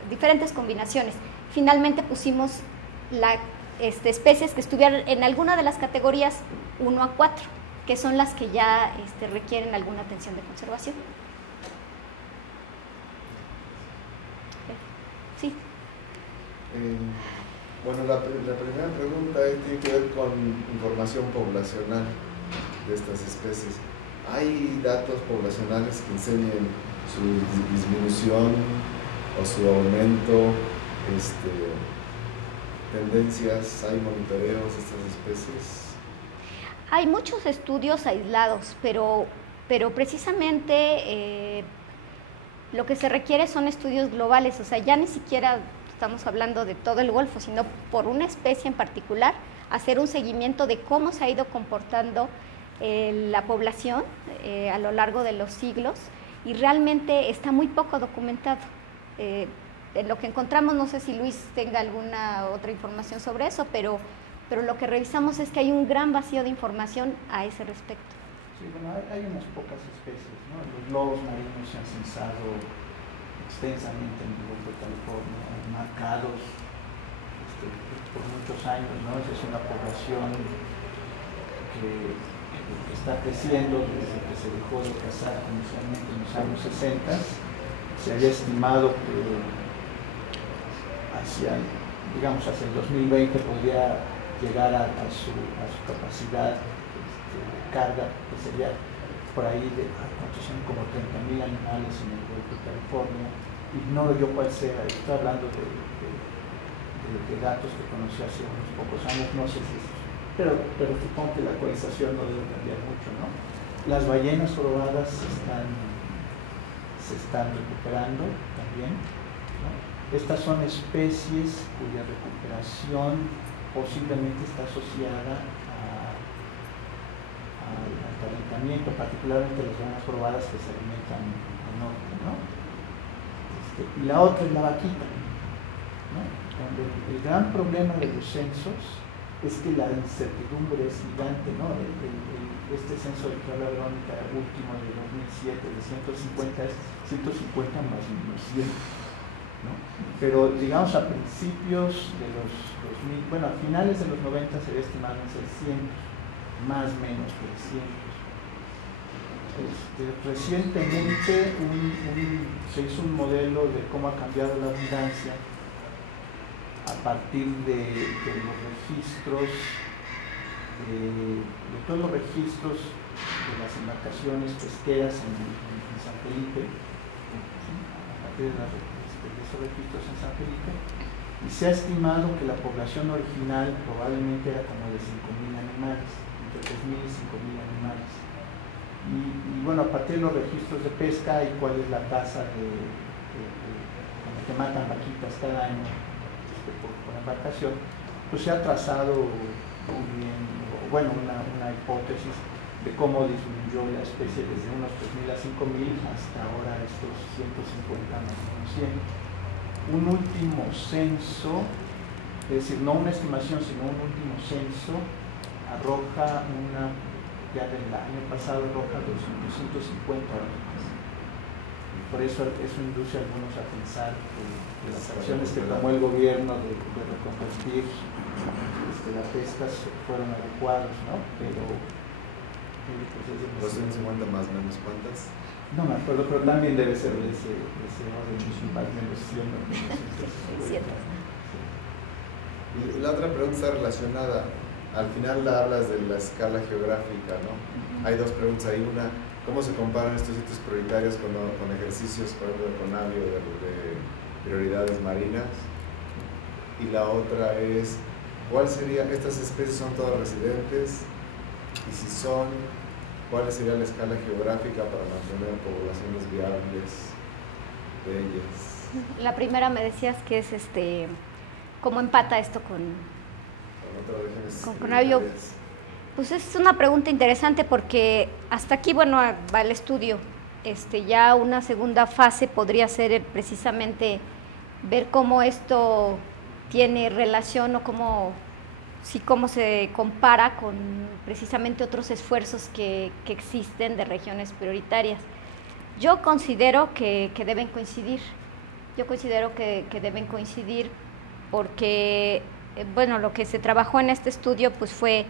diferentes combinaciones. Finalmente pusimos especies que estuvieran en alguna de las categorías 1 a 4, que son las que ya requieren alguna atención de conservación. Sí. Bueno, la primera pregunta tiene que ver con información poblacional de estas especies. ¿Hay datos poblacionales que enseñen su disminución o su aumento, tendencias? ¿Hay monitoreos de estas especies? Hay muchos estudios aislados, pero precisamente lo que se requiere son estudios globales. O sea, ya ni siquiera estamos hablando de todo el Golfo, sino por una especie en particular, hacer un seguimiento de cómo se ha ido comportando la población a lo largo de los siglos, y realmente está muy poco documentado. En lo que encontramos, no sé si Luis tenga alguna otra información sobre eso, pero lo que revisamos es que hay un gran vacío de información a ese respecto. Sí, bueno, hay unas pocas especies, ¿no? Los lobos marinos se han censado extensamente en el Golfo de California, marcados por muchos años, ¿no? Esa es una población que está creciendo desde que se dejó de cazar comercialmente en los años 60. Se había estimado que hacia el 2020 podría llegar a su capacidad de carga, que sería por ahí ¿cuántos son? Como 30.000 animales en el Golfo de California. Ignoro yo cuál sea, estoy hablando de datos que conocí hace unos pocos años, no sé si es, pero supongo que la actualización no debe cambiar mucho, ¿no? Las ballenas jorobadas se están recuperando también, ¿no? Estas son especies cuya recuperación posiblemente está asociada al calentamiento, particularmente las ballenas jorobadas que se alimentan al norte, ¿no? Y la otra es la vaquita, ¿no? Donde el gran problema de los censos es que la incertidumbre es gigante, ¿no? Este censo de que habla Verónica, último de 2007, de 150 es 150 más menos 100, ¿no? Pero digamos a principios de los 2000, bueno, a finales de los 90 se había estimado en 600, más o menos 300. Recientemente se hizo un modelo de cómo ha cambiado la abundancia a partir de los registros, de todos los registros de las embarcaciones pesqueras en San Felipe, ¿sí? A partir de esos registros en San Felipe, y se ha estimado que la población original probablemente era como de 5.000 animales, entre 3.000 y 5.000 animales. Y bueno, a partir de los registros de pesca y cuál es la tasa con la que matan vaquitas cada año por embarcación, pues se ha trazado muy bien, bueno, una hipótesis de cómo disminuyó la especie desde unos 3.000 a 5.000 hasta ahora estos 150 más o menos 100. Un último censo, es decir, no una estimación, sino un último censo, arroja ya del año pasado arroja 250 vaquitas. Por eso induce a algunos a pensar que las acciones que tomó el gobierno de reconvertir la pesca fueron adecuadas, ¿no? Pero pues es 250 más o menos, ¿cuántas? No me acuerdo, pero también debe ser de ese orden, más o menos 100, 600. Y la otra pregunta está relacionada. Al final hablas de la escala geográfica, ¿no? Hay dos preguntas ahí. Una, ¿cómo se comparan estos sitios prioritarios con ejercicios, por ejemplo, de CONAVIO de prioridades marinas? Y la otra es, ¿cuál sería, estas especies son todas residentes? Y si son, ¿cuál sería la escala geográfica para mantener poblaciones viables de ellas? La primera me decías que es ¿cómo empata esto con otras regiones CONAVIO? prioritarias? Pues es una pregunta interesante porque hasta aquí, bueno, va el estudio. Ya una segunda fase podría ser precisamente ver cómo esto tiene relación o cómo se compara con precisamente otros esfuerzos que existen de regiones prioritarias. Yo considero que deben coincidir. Yo considero que deben coincidir porque, bueno, lo que se trabajó en este estudio pues fue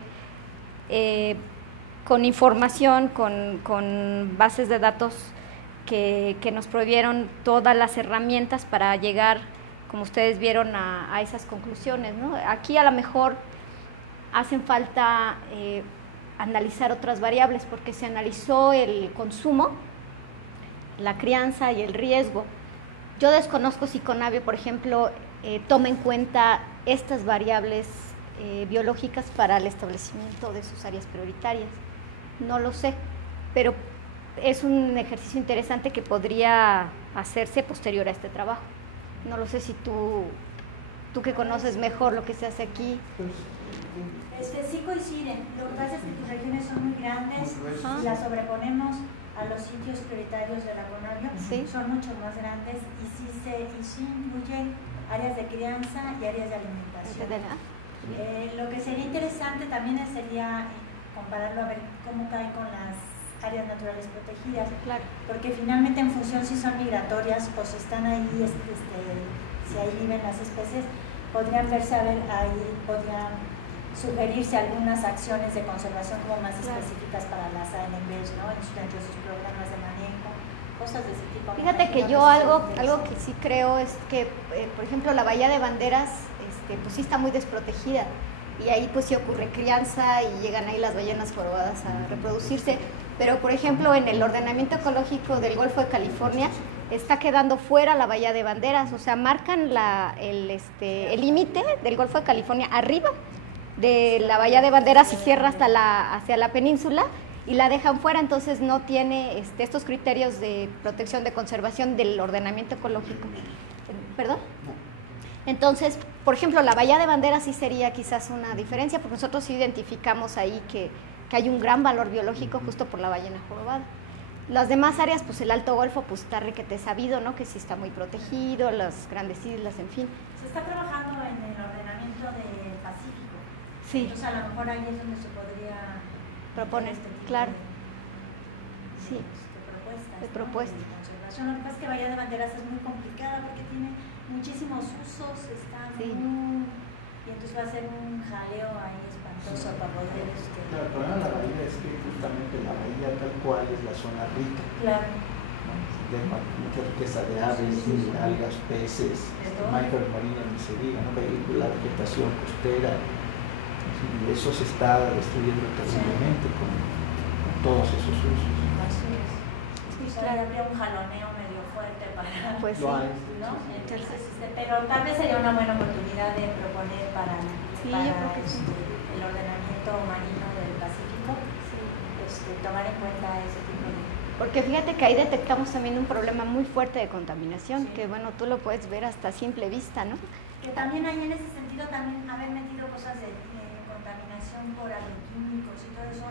con información, con bases de datos que nos proveyeron todas las herramientas para llegar, como ustedes vieron, a esas conclusiones, ¿no? Aquí a lo mejor hacen falta analizar otras variables porque se analizó el consumo, la crianza y el riesgo. Yo desconozco si CONAVIO, por ejemplo, toma en cuenta estas variables biológicas para el establecimiento de sus áreas prioritarias. No lo sé, pero es un ejercicio interesante que podría hacerse posterior a este trabajo. No lo sé si tú que conoces mejor lo que se hace aquí. Sí coinciden. Lo que pasa es que tus regiones son muy grandes y las sobreponemos a los sitios prioritarios de la CONAVIO. ¿Sí? Son mucho más grandes y sí incluyen áreas de crianza y áreas de alimentación. Lo que sería interesante también sería compararlo a ver cómo cae con las áreas naturales protegidas, Claro. porque finalmente en función si son migratorias o si están ahí, si ahí viven las especies, podrían verse a ver ahí, podrían sugerirse algunas acciones de conservación como más específicas para las ANBs, ¿no? Dentro de sus programas de manejo, cosas de ese tipo. Fíjate que yo algo que sí creo es que, por ejemplo, la Bahía de Banderas, pues sí está muy desprotegida y ahí pues sí ocurre crianza y llegan ahí las ballenas jorobadas a reproducirse, pero por ejemplo en el ordenamiento ecológico del Golfo de California está quedando fuera la Bahía de Banderas, o sea, marcan el límite del Golfo de California arriba de la Bahía de Banderas y cierra hacia la península y la dejan fuera, entonces no tiene estos criterios de protección, de conservación del ordenamiento ecológico. ¿Perdón? Entonces, por ejemplo, la Bahía de Banderas sí sería quizás una diferencia, porque nosotros sí identificamos ahí que hay un gran valor biológico justo por la ballena jorobada. Las demás áreas, pues el Alto Golfo, pues está requete sabido, ¿no? Que sí está muy protegido, las grandes islas, en fin. Se está trabajando en el ordenamiento del Pacífico. Sí. Entonces a lo mejor ahí es donde se podría proponer, este tipo claro. de Sí. propuestas, De ¿no? propuestas. De conservación. Lo que pasa es que Bahía de Banderas es muy complicada porque tiene muchísimos usos, está Sí. y entonces va a ser un jaleo ahí espantoso para poder Claro, el problema de la bahía es que justamente la bahía tal cual es la zona rica, Claro. ¿no? De mucha riqueza de aves, algas, peces, micromarinas, ni se diga, ¿no? La vegetación costera, y eso se está destruyendo terriblemente con todos esos usos. Así es. Sí, claro, habría un jaloneo medio fuerte para... Pues sí. Lo hay. ¿no? Entonces, pero tal vez sería una buena oportunidad de proponer para Sí, yo creo que sí. el ordenamiento marino del Pacífico, tomar en cuenta ese tipo de... Porque fíjate que ahí detectamos también un problema muy fuerte de contaminación, Sí. que bueno, tú lo puedes ver hasta a simple vista, ¿no? Que también hay en ese sentido también haber metido cosas de contaminación por agroquímicos y todo eso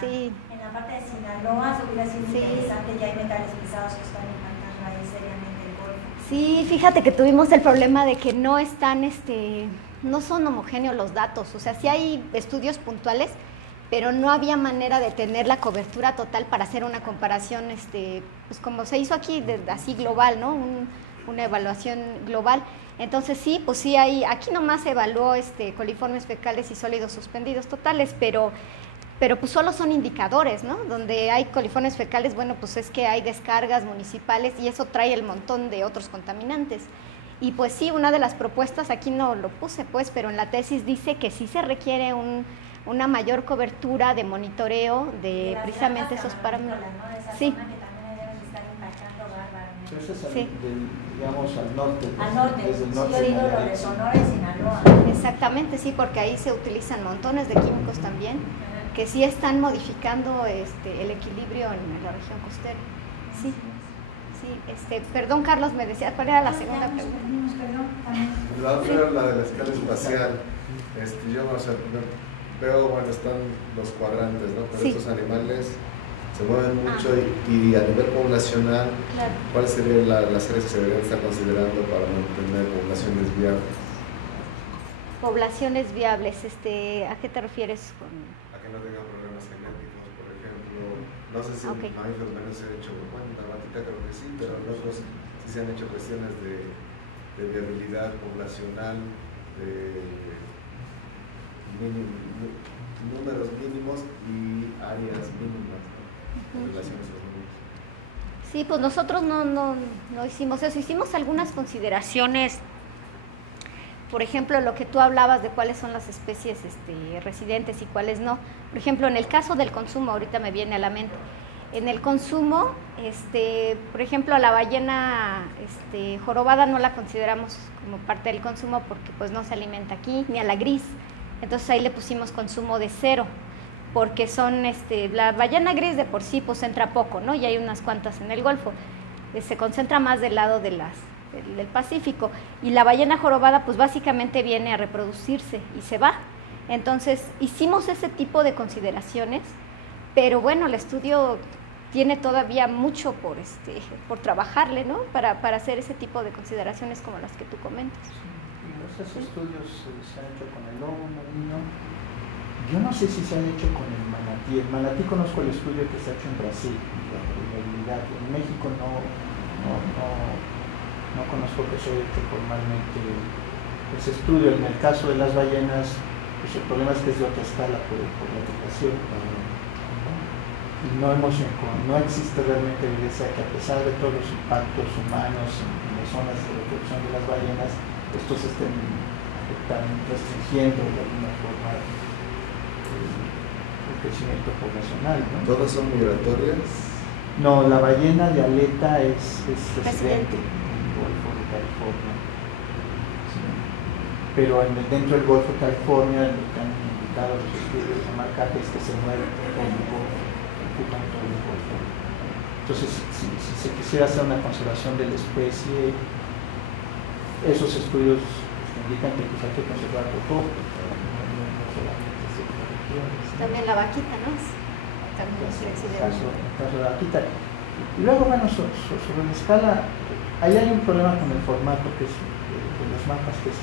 Sí. en la parte de Sinaloa, se hubiera sido Sí. interesante, ya hay metales pesados que están impactando ahí seriamente el golfo. Sí, fíjate que tuvimos el problema de que no están, no son homogéneos los datos, o sea, sí hay estudios puntuales, pero no había manera de tener la cobertura total para hacer una comparación, pues como se hizo aquí, así global, ¿no? Una evaluación global. Entonces sí, pues sí hay, aquí nomás se evaluó coliformes fecales y sólidos suspendidos totales, pero pues solo son indicadores, ¿no? Donde hay coliformes fecales, bueno, pues es que hay descargas municipales y eso trae el montón de otros contaminantes. Y pues sí, una de las propuestas, aquí no lo puse pues, pero en la tesis dice que sí se requiere una mayor cobertura de monitoreo de precisamente esos parámetros. ¿no? Esa Sí. zona que también deben estar impactando bárbaramente. Eso es Sí. digamos al norte. Al norte, desde el sí, norte yo digo de lo de Nayarit. Sonora y Sinaloa. Exactamente, sí, porque ahí se utilizan montones de químicos también, que sí están modificando el equilibrio en la región costera. Sí, sí, perdón Carlos, me decía, ¿cuál era la segunda pregunta? Perdón, también. La otra era la de la escala espacial. Yo veo, bueno, están los cuadrantes, ¿no? Pero Sí. estos animales se mueven mucho y a nivel poblacional, Claro. ¿cuáles serían las áreas que se deberían estar considerando para mantener poblaciones viables? Poblaciones viables, ¿a qué te refieres con...? A que no tengan problemas genéticos, por ejemplo. No sé si Ok. en mamíferos menos se han hecho, bueno, en la batita creo que sí, pero en otros sí se han hecho cuestiones de viabilidad poblacional, de números mínimos y áreas mínimas, ¿no? En relación a esos números. Sí, pues nosotros no hicimos eso, hicimos algunas consideraciones, por ejemplo, lo que tú hablabas de cuáles son las especies residentes y cuáles no. Por ejemplo, en el caso del consumo, ahorita me viene a la mente, en el consumo, por ejemplo, a la ballena jorobada no la consideramos como parte del consumo porque pues no se alimenta aquí, ni a la gris, entonces ahí le pusimos consumo de 0, porque son, la ballena gris de por sí pues entra poco, ¿no? Y hay unas cuantas en el Golfo, se concentra más del lado del Pacífico, y la ballena jorobada pues básicamente viene a reproducirse y se va. Entonces hicimos ese tipo de consideraciones, pero bueno, el estudio tiene todavía mucho por trabajarle, ¿no? Para hacer ese tipo de consideraciones como las que tú comentas. Y esos estudios se han hecho con el lobo marino. Yo no sé si se han hecho con el manatí. El manatí conozco el estudio que se ha hecho en Brasil, la probabilidad. En México no conozco que se haya hecho formalmente ese estudio. En el caso de las ballenas, pues el problema es que es de otra escala por la aplicación. Y no existe realmente evidencia que a pesar de todos los impactos humanos en las zonas de reproducción de las ballenas, estos estén restringiendo de alguna forma el crecimiento poblacional, ¿no? ¿Todas son migratorias? No, la ballena de aleta es residente en el Golfo de California. Sí. Pero dentro del Golfo de California, lo que han indicado los estudios de marcaje es que se mueve todo el Golfo, ocupan todo el Golfo. Entonces, si se quisiera hacer una conservación de la especie, esos estudios indican que pues, hay que conservar todo. No solamente ciertas regiones. También la vaquita, ¿no? También es En residente. el caso de la vaquita. Y luego, bueno, sobre la escala, ahí hay un problema con el formato que es de los mapas, que es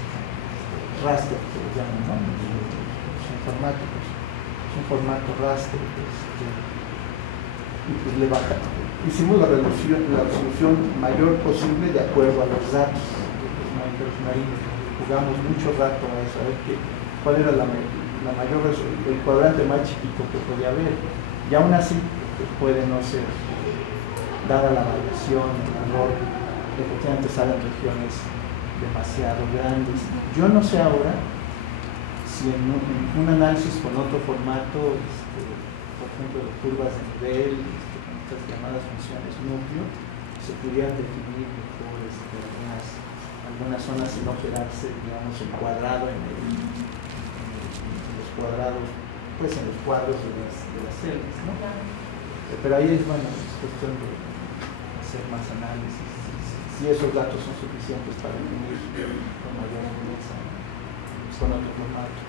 raster, que lo llaman, ¿no? Es un formato, pues, es un formato raster. Y pues le hicimos la resolución mayor posible de acuerdo a los datos de los mamíferos marinos. Jugamos mucho rato a eso, a ver cuál era la mayor resolución, el cuadrante más chiquito que podía haber. Y aún así, pues puede no ser, dada la variación, el error, efectivamente salen regiones demasiado grandes. Yo no sé ahora si en un análisis con otro formato, por ejemplo, de curvas de nivel, con estas llamadas funciones núcleo, se pudieran definir mejor algunas zonas y no quedarse, digamos, encuadrado en los cuadrados, pues en los cuadros de las celdas, ¿no? Pero ahí es, bueno, es cuestión de hacer más análisis, si esos datos son suficientes para definir con mayor dureza con otro formato.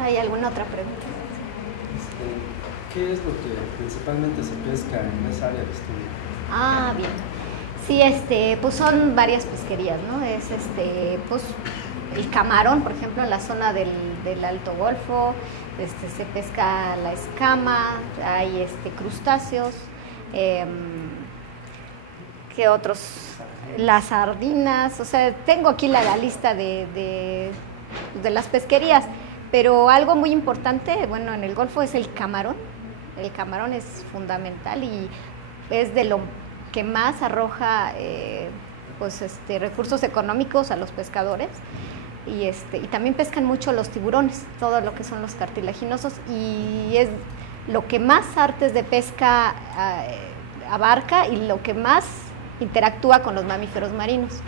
¿Hay alguna otra pregunta? ¿Qué es lo que principalmente se pesca en esa área de estudio? Ah, bien. Sí, pues son varias pesquerías, ¿no? Es pues el camarón, por ejemplo, en la zona del Alto Golfo, se pesca la escama, hay crustáceos, ¿qué otros? Las sardinas, o sea, tengo aquí la lista de las pesquerías, pero algo muy importante, bueno, en el Golfo es el camarón, El camarón es fundamental y es de lo que más arroja recursos económicos a los pescadores. Y también pescan mucho los tiburones, todo lo que son los cartilaginosos, y es lo que más artes de pesca abarca y lo que más interactúa con los mamíferos marinos.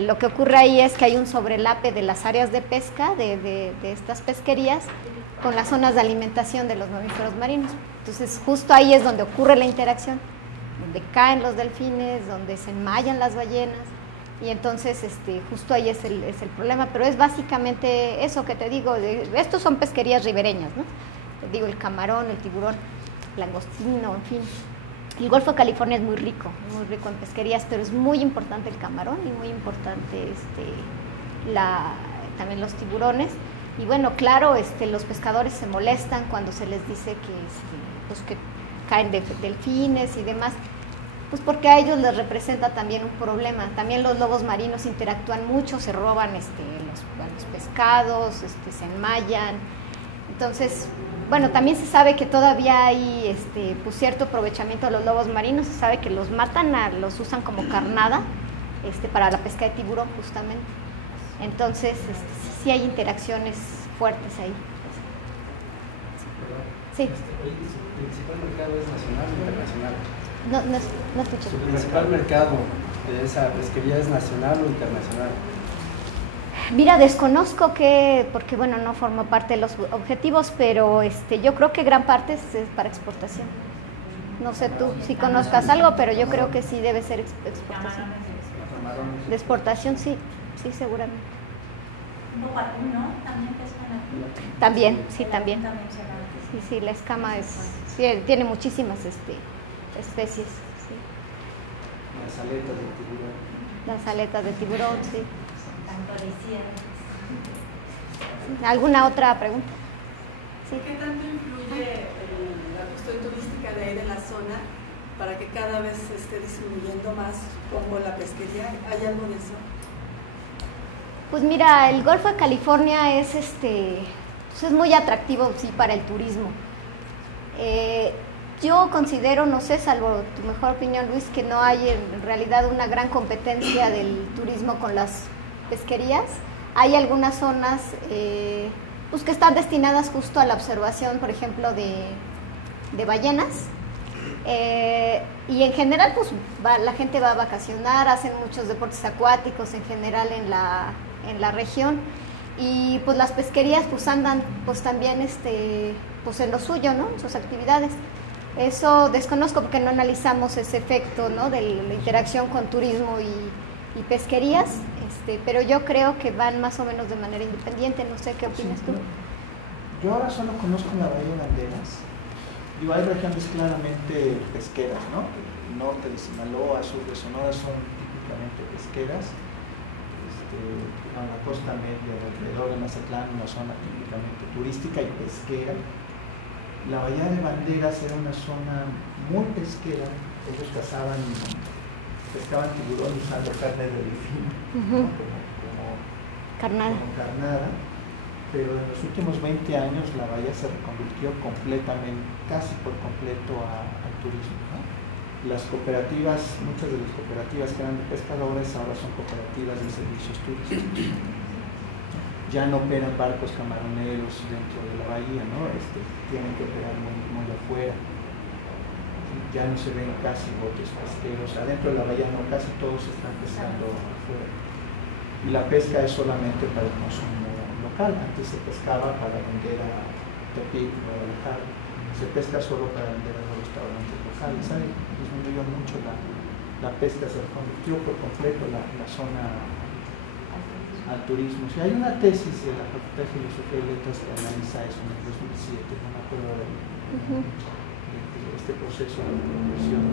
Lo que ocurre ahí es que hay un sobrelape de las áreas de pesca de estas pesquerías con las zonas de alimentación de los mamíferos marinos. Entonces justo ahí es donde ocurre la interacción, donde caen los delfines, donde se enmayan las ballenas, y entonces justo ahí es el problema, pero es básicamente eso que te digo, estos son pesquerías ribereñas, ¿no? Te digo, el camarón, el tiburón, langostino, en fin. El Golfo de California es muy rico en pesquerías, pero es muy importante el camarón y muy importante también los tiburones. Y bueno, claro, los pescadores se molestan cuando se les dice que caen delfines y demás, pues porque a ellos les representa también un problema. También los lobos marinos interactúan mucho, se roban los pescados, se enmayan. Entonces, bueno, también se sabe que todavía hay pues cierto aprovechamiento de los lobos marinos. Se sabe que los matan, los usan como carnada para la pesca de tiburón justamente. Entonces, sí hay interacciones fuertes ahí. Sí. ¿Su principal mercado es nacional o internacional? No escuché. ¿Su principal mercado de esa pesquería es nacional o internacional? Mira, desconozco porque bueno, no formo parte de los objetivos, pero yo creo que gran parte es para exportación. No sé tú si conozcas algo, pero yo creo que sí debe ser exportación. De exportación, sí, seguramente. ¿Un poco atún, no? ¿También pescan atún? También, sí, también. Sí, la escama tiene muchísimas especies. Sí. Las aletas de tiburón. Las aletas de tiburón, sí. Tanto de cierre. ¿Alguna otra pregunta? Sí. ¿Qué tanto influye la cuestión turística de ahí de la zona para que cada vez se esté disminuyendo más como la pesquería? ¿Hay algo de eso? Pues mira, el Golfo de California es es muy atractivo, sí, para el turismo. Yo considero, no sé, salvo tu mejor opinión, Luis, que no hay en realidad una gran competencia del turismo con las pesquerías. Hay algunas zonas pues que están destinadas justo a la observación, por ejemplo, de ballenas. Y en general, pues la gente va a vacacionar, hacen muchos deportes acuáticos en general en la región. Y pues las pesquerías pues andan pues también pues en lo suyo, ¿no? En sus actividades. Eso desconozco porque no analizamos ese efecto, ¿no? De la interacción con turismo y pesquerías, pero yo creo que van más o menos de manera independiente. No sé qué opinas tú. Yo ahora solo conozco la bahía de Banderas. Digo, hay regiones claramente pesqueras, ¿no? El norte de Sinaloa, sur de Sonora son típicamente pesqueras. A la costa media, alrededor de Mazatlán, una zona típicamente turística y pesquera. La bahía de Banderas era una zona muy pesquera. Ellos pescaban tiburón usando carne de delfín, ¿no? como carnada. Pero en los últimos 20 años la bahía se reconvirtió completamente, casi por completo al turismo, ¿no? Las cooperativas, muchas de las cooperativas que eran de pescadores ahora son cooperativas de servicios turísticos. Ya no operan barcos camaroneros dentro de la bahía, ¿no? Tienen que operar muy afuera. Ya no se ven casi botes pesqueros. Adentro de la bahía no, casi todos están pescando afuera. Y la pesca es solamente para el consumo local. Antes se pescaba para vender a Tepic, Guadalajara. Se pesca solo para vender a los restaurantes locales. Disminuyó mucho la pesca, se convirtió por completo la zona al turismo. Si hay una tesis de la Facultad de Filosofía y Letras que analiza eso en el 2007, no me acuerdo de este proceso de conversión.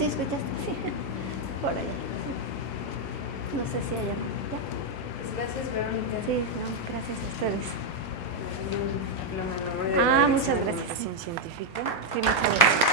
Sí, escuchaste, sí. Por allá. No sé si hay algo. Pues gracias, Verónica. Sí, no, gracias a ustedes. Muchas gracias. Científica. Sí, muchas gracias.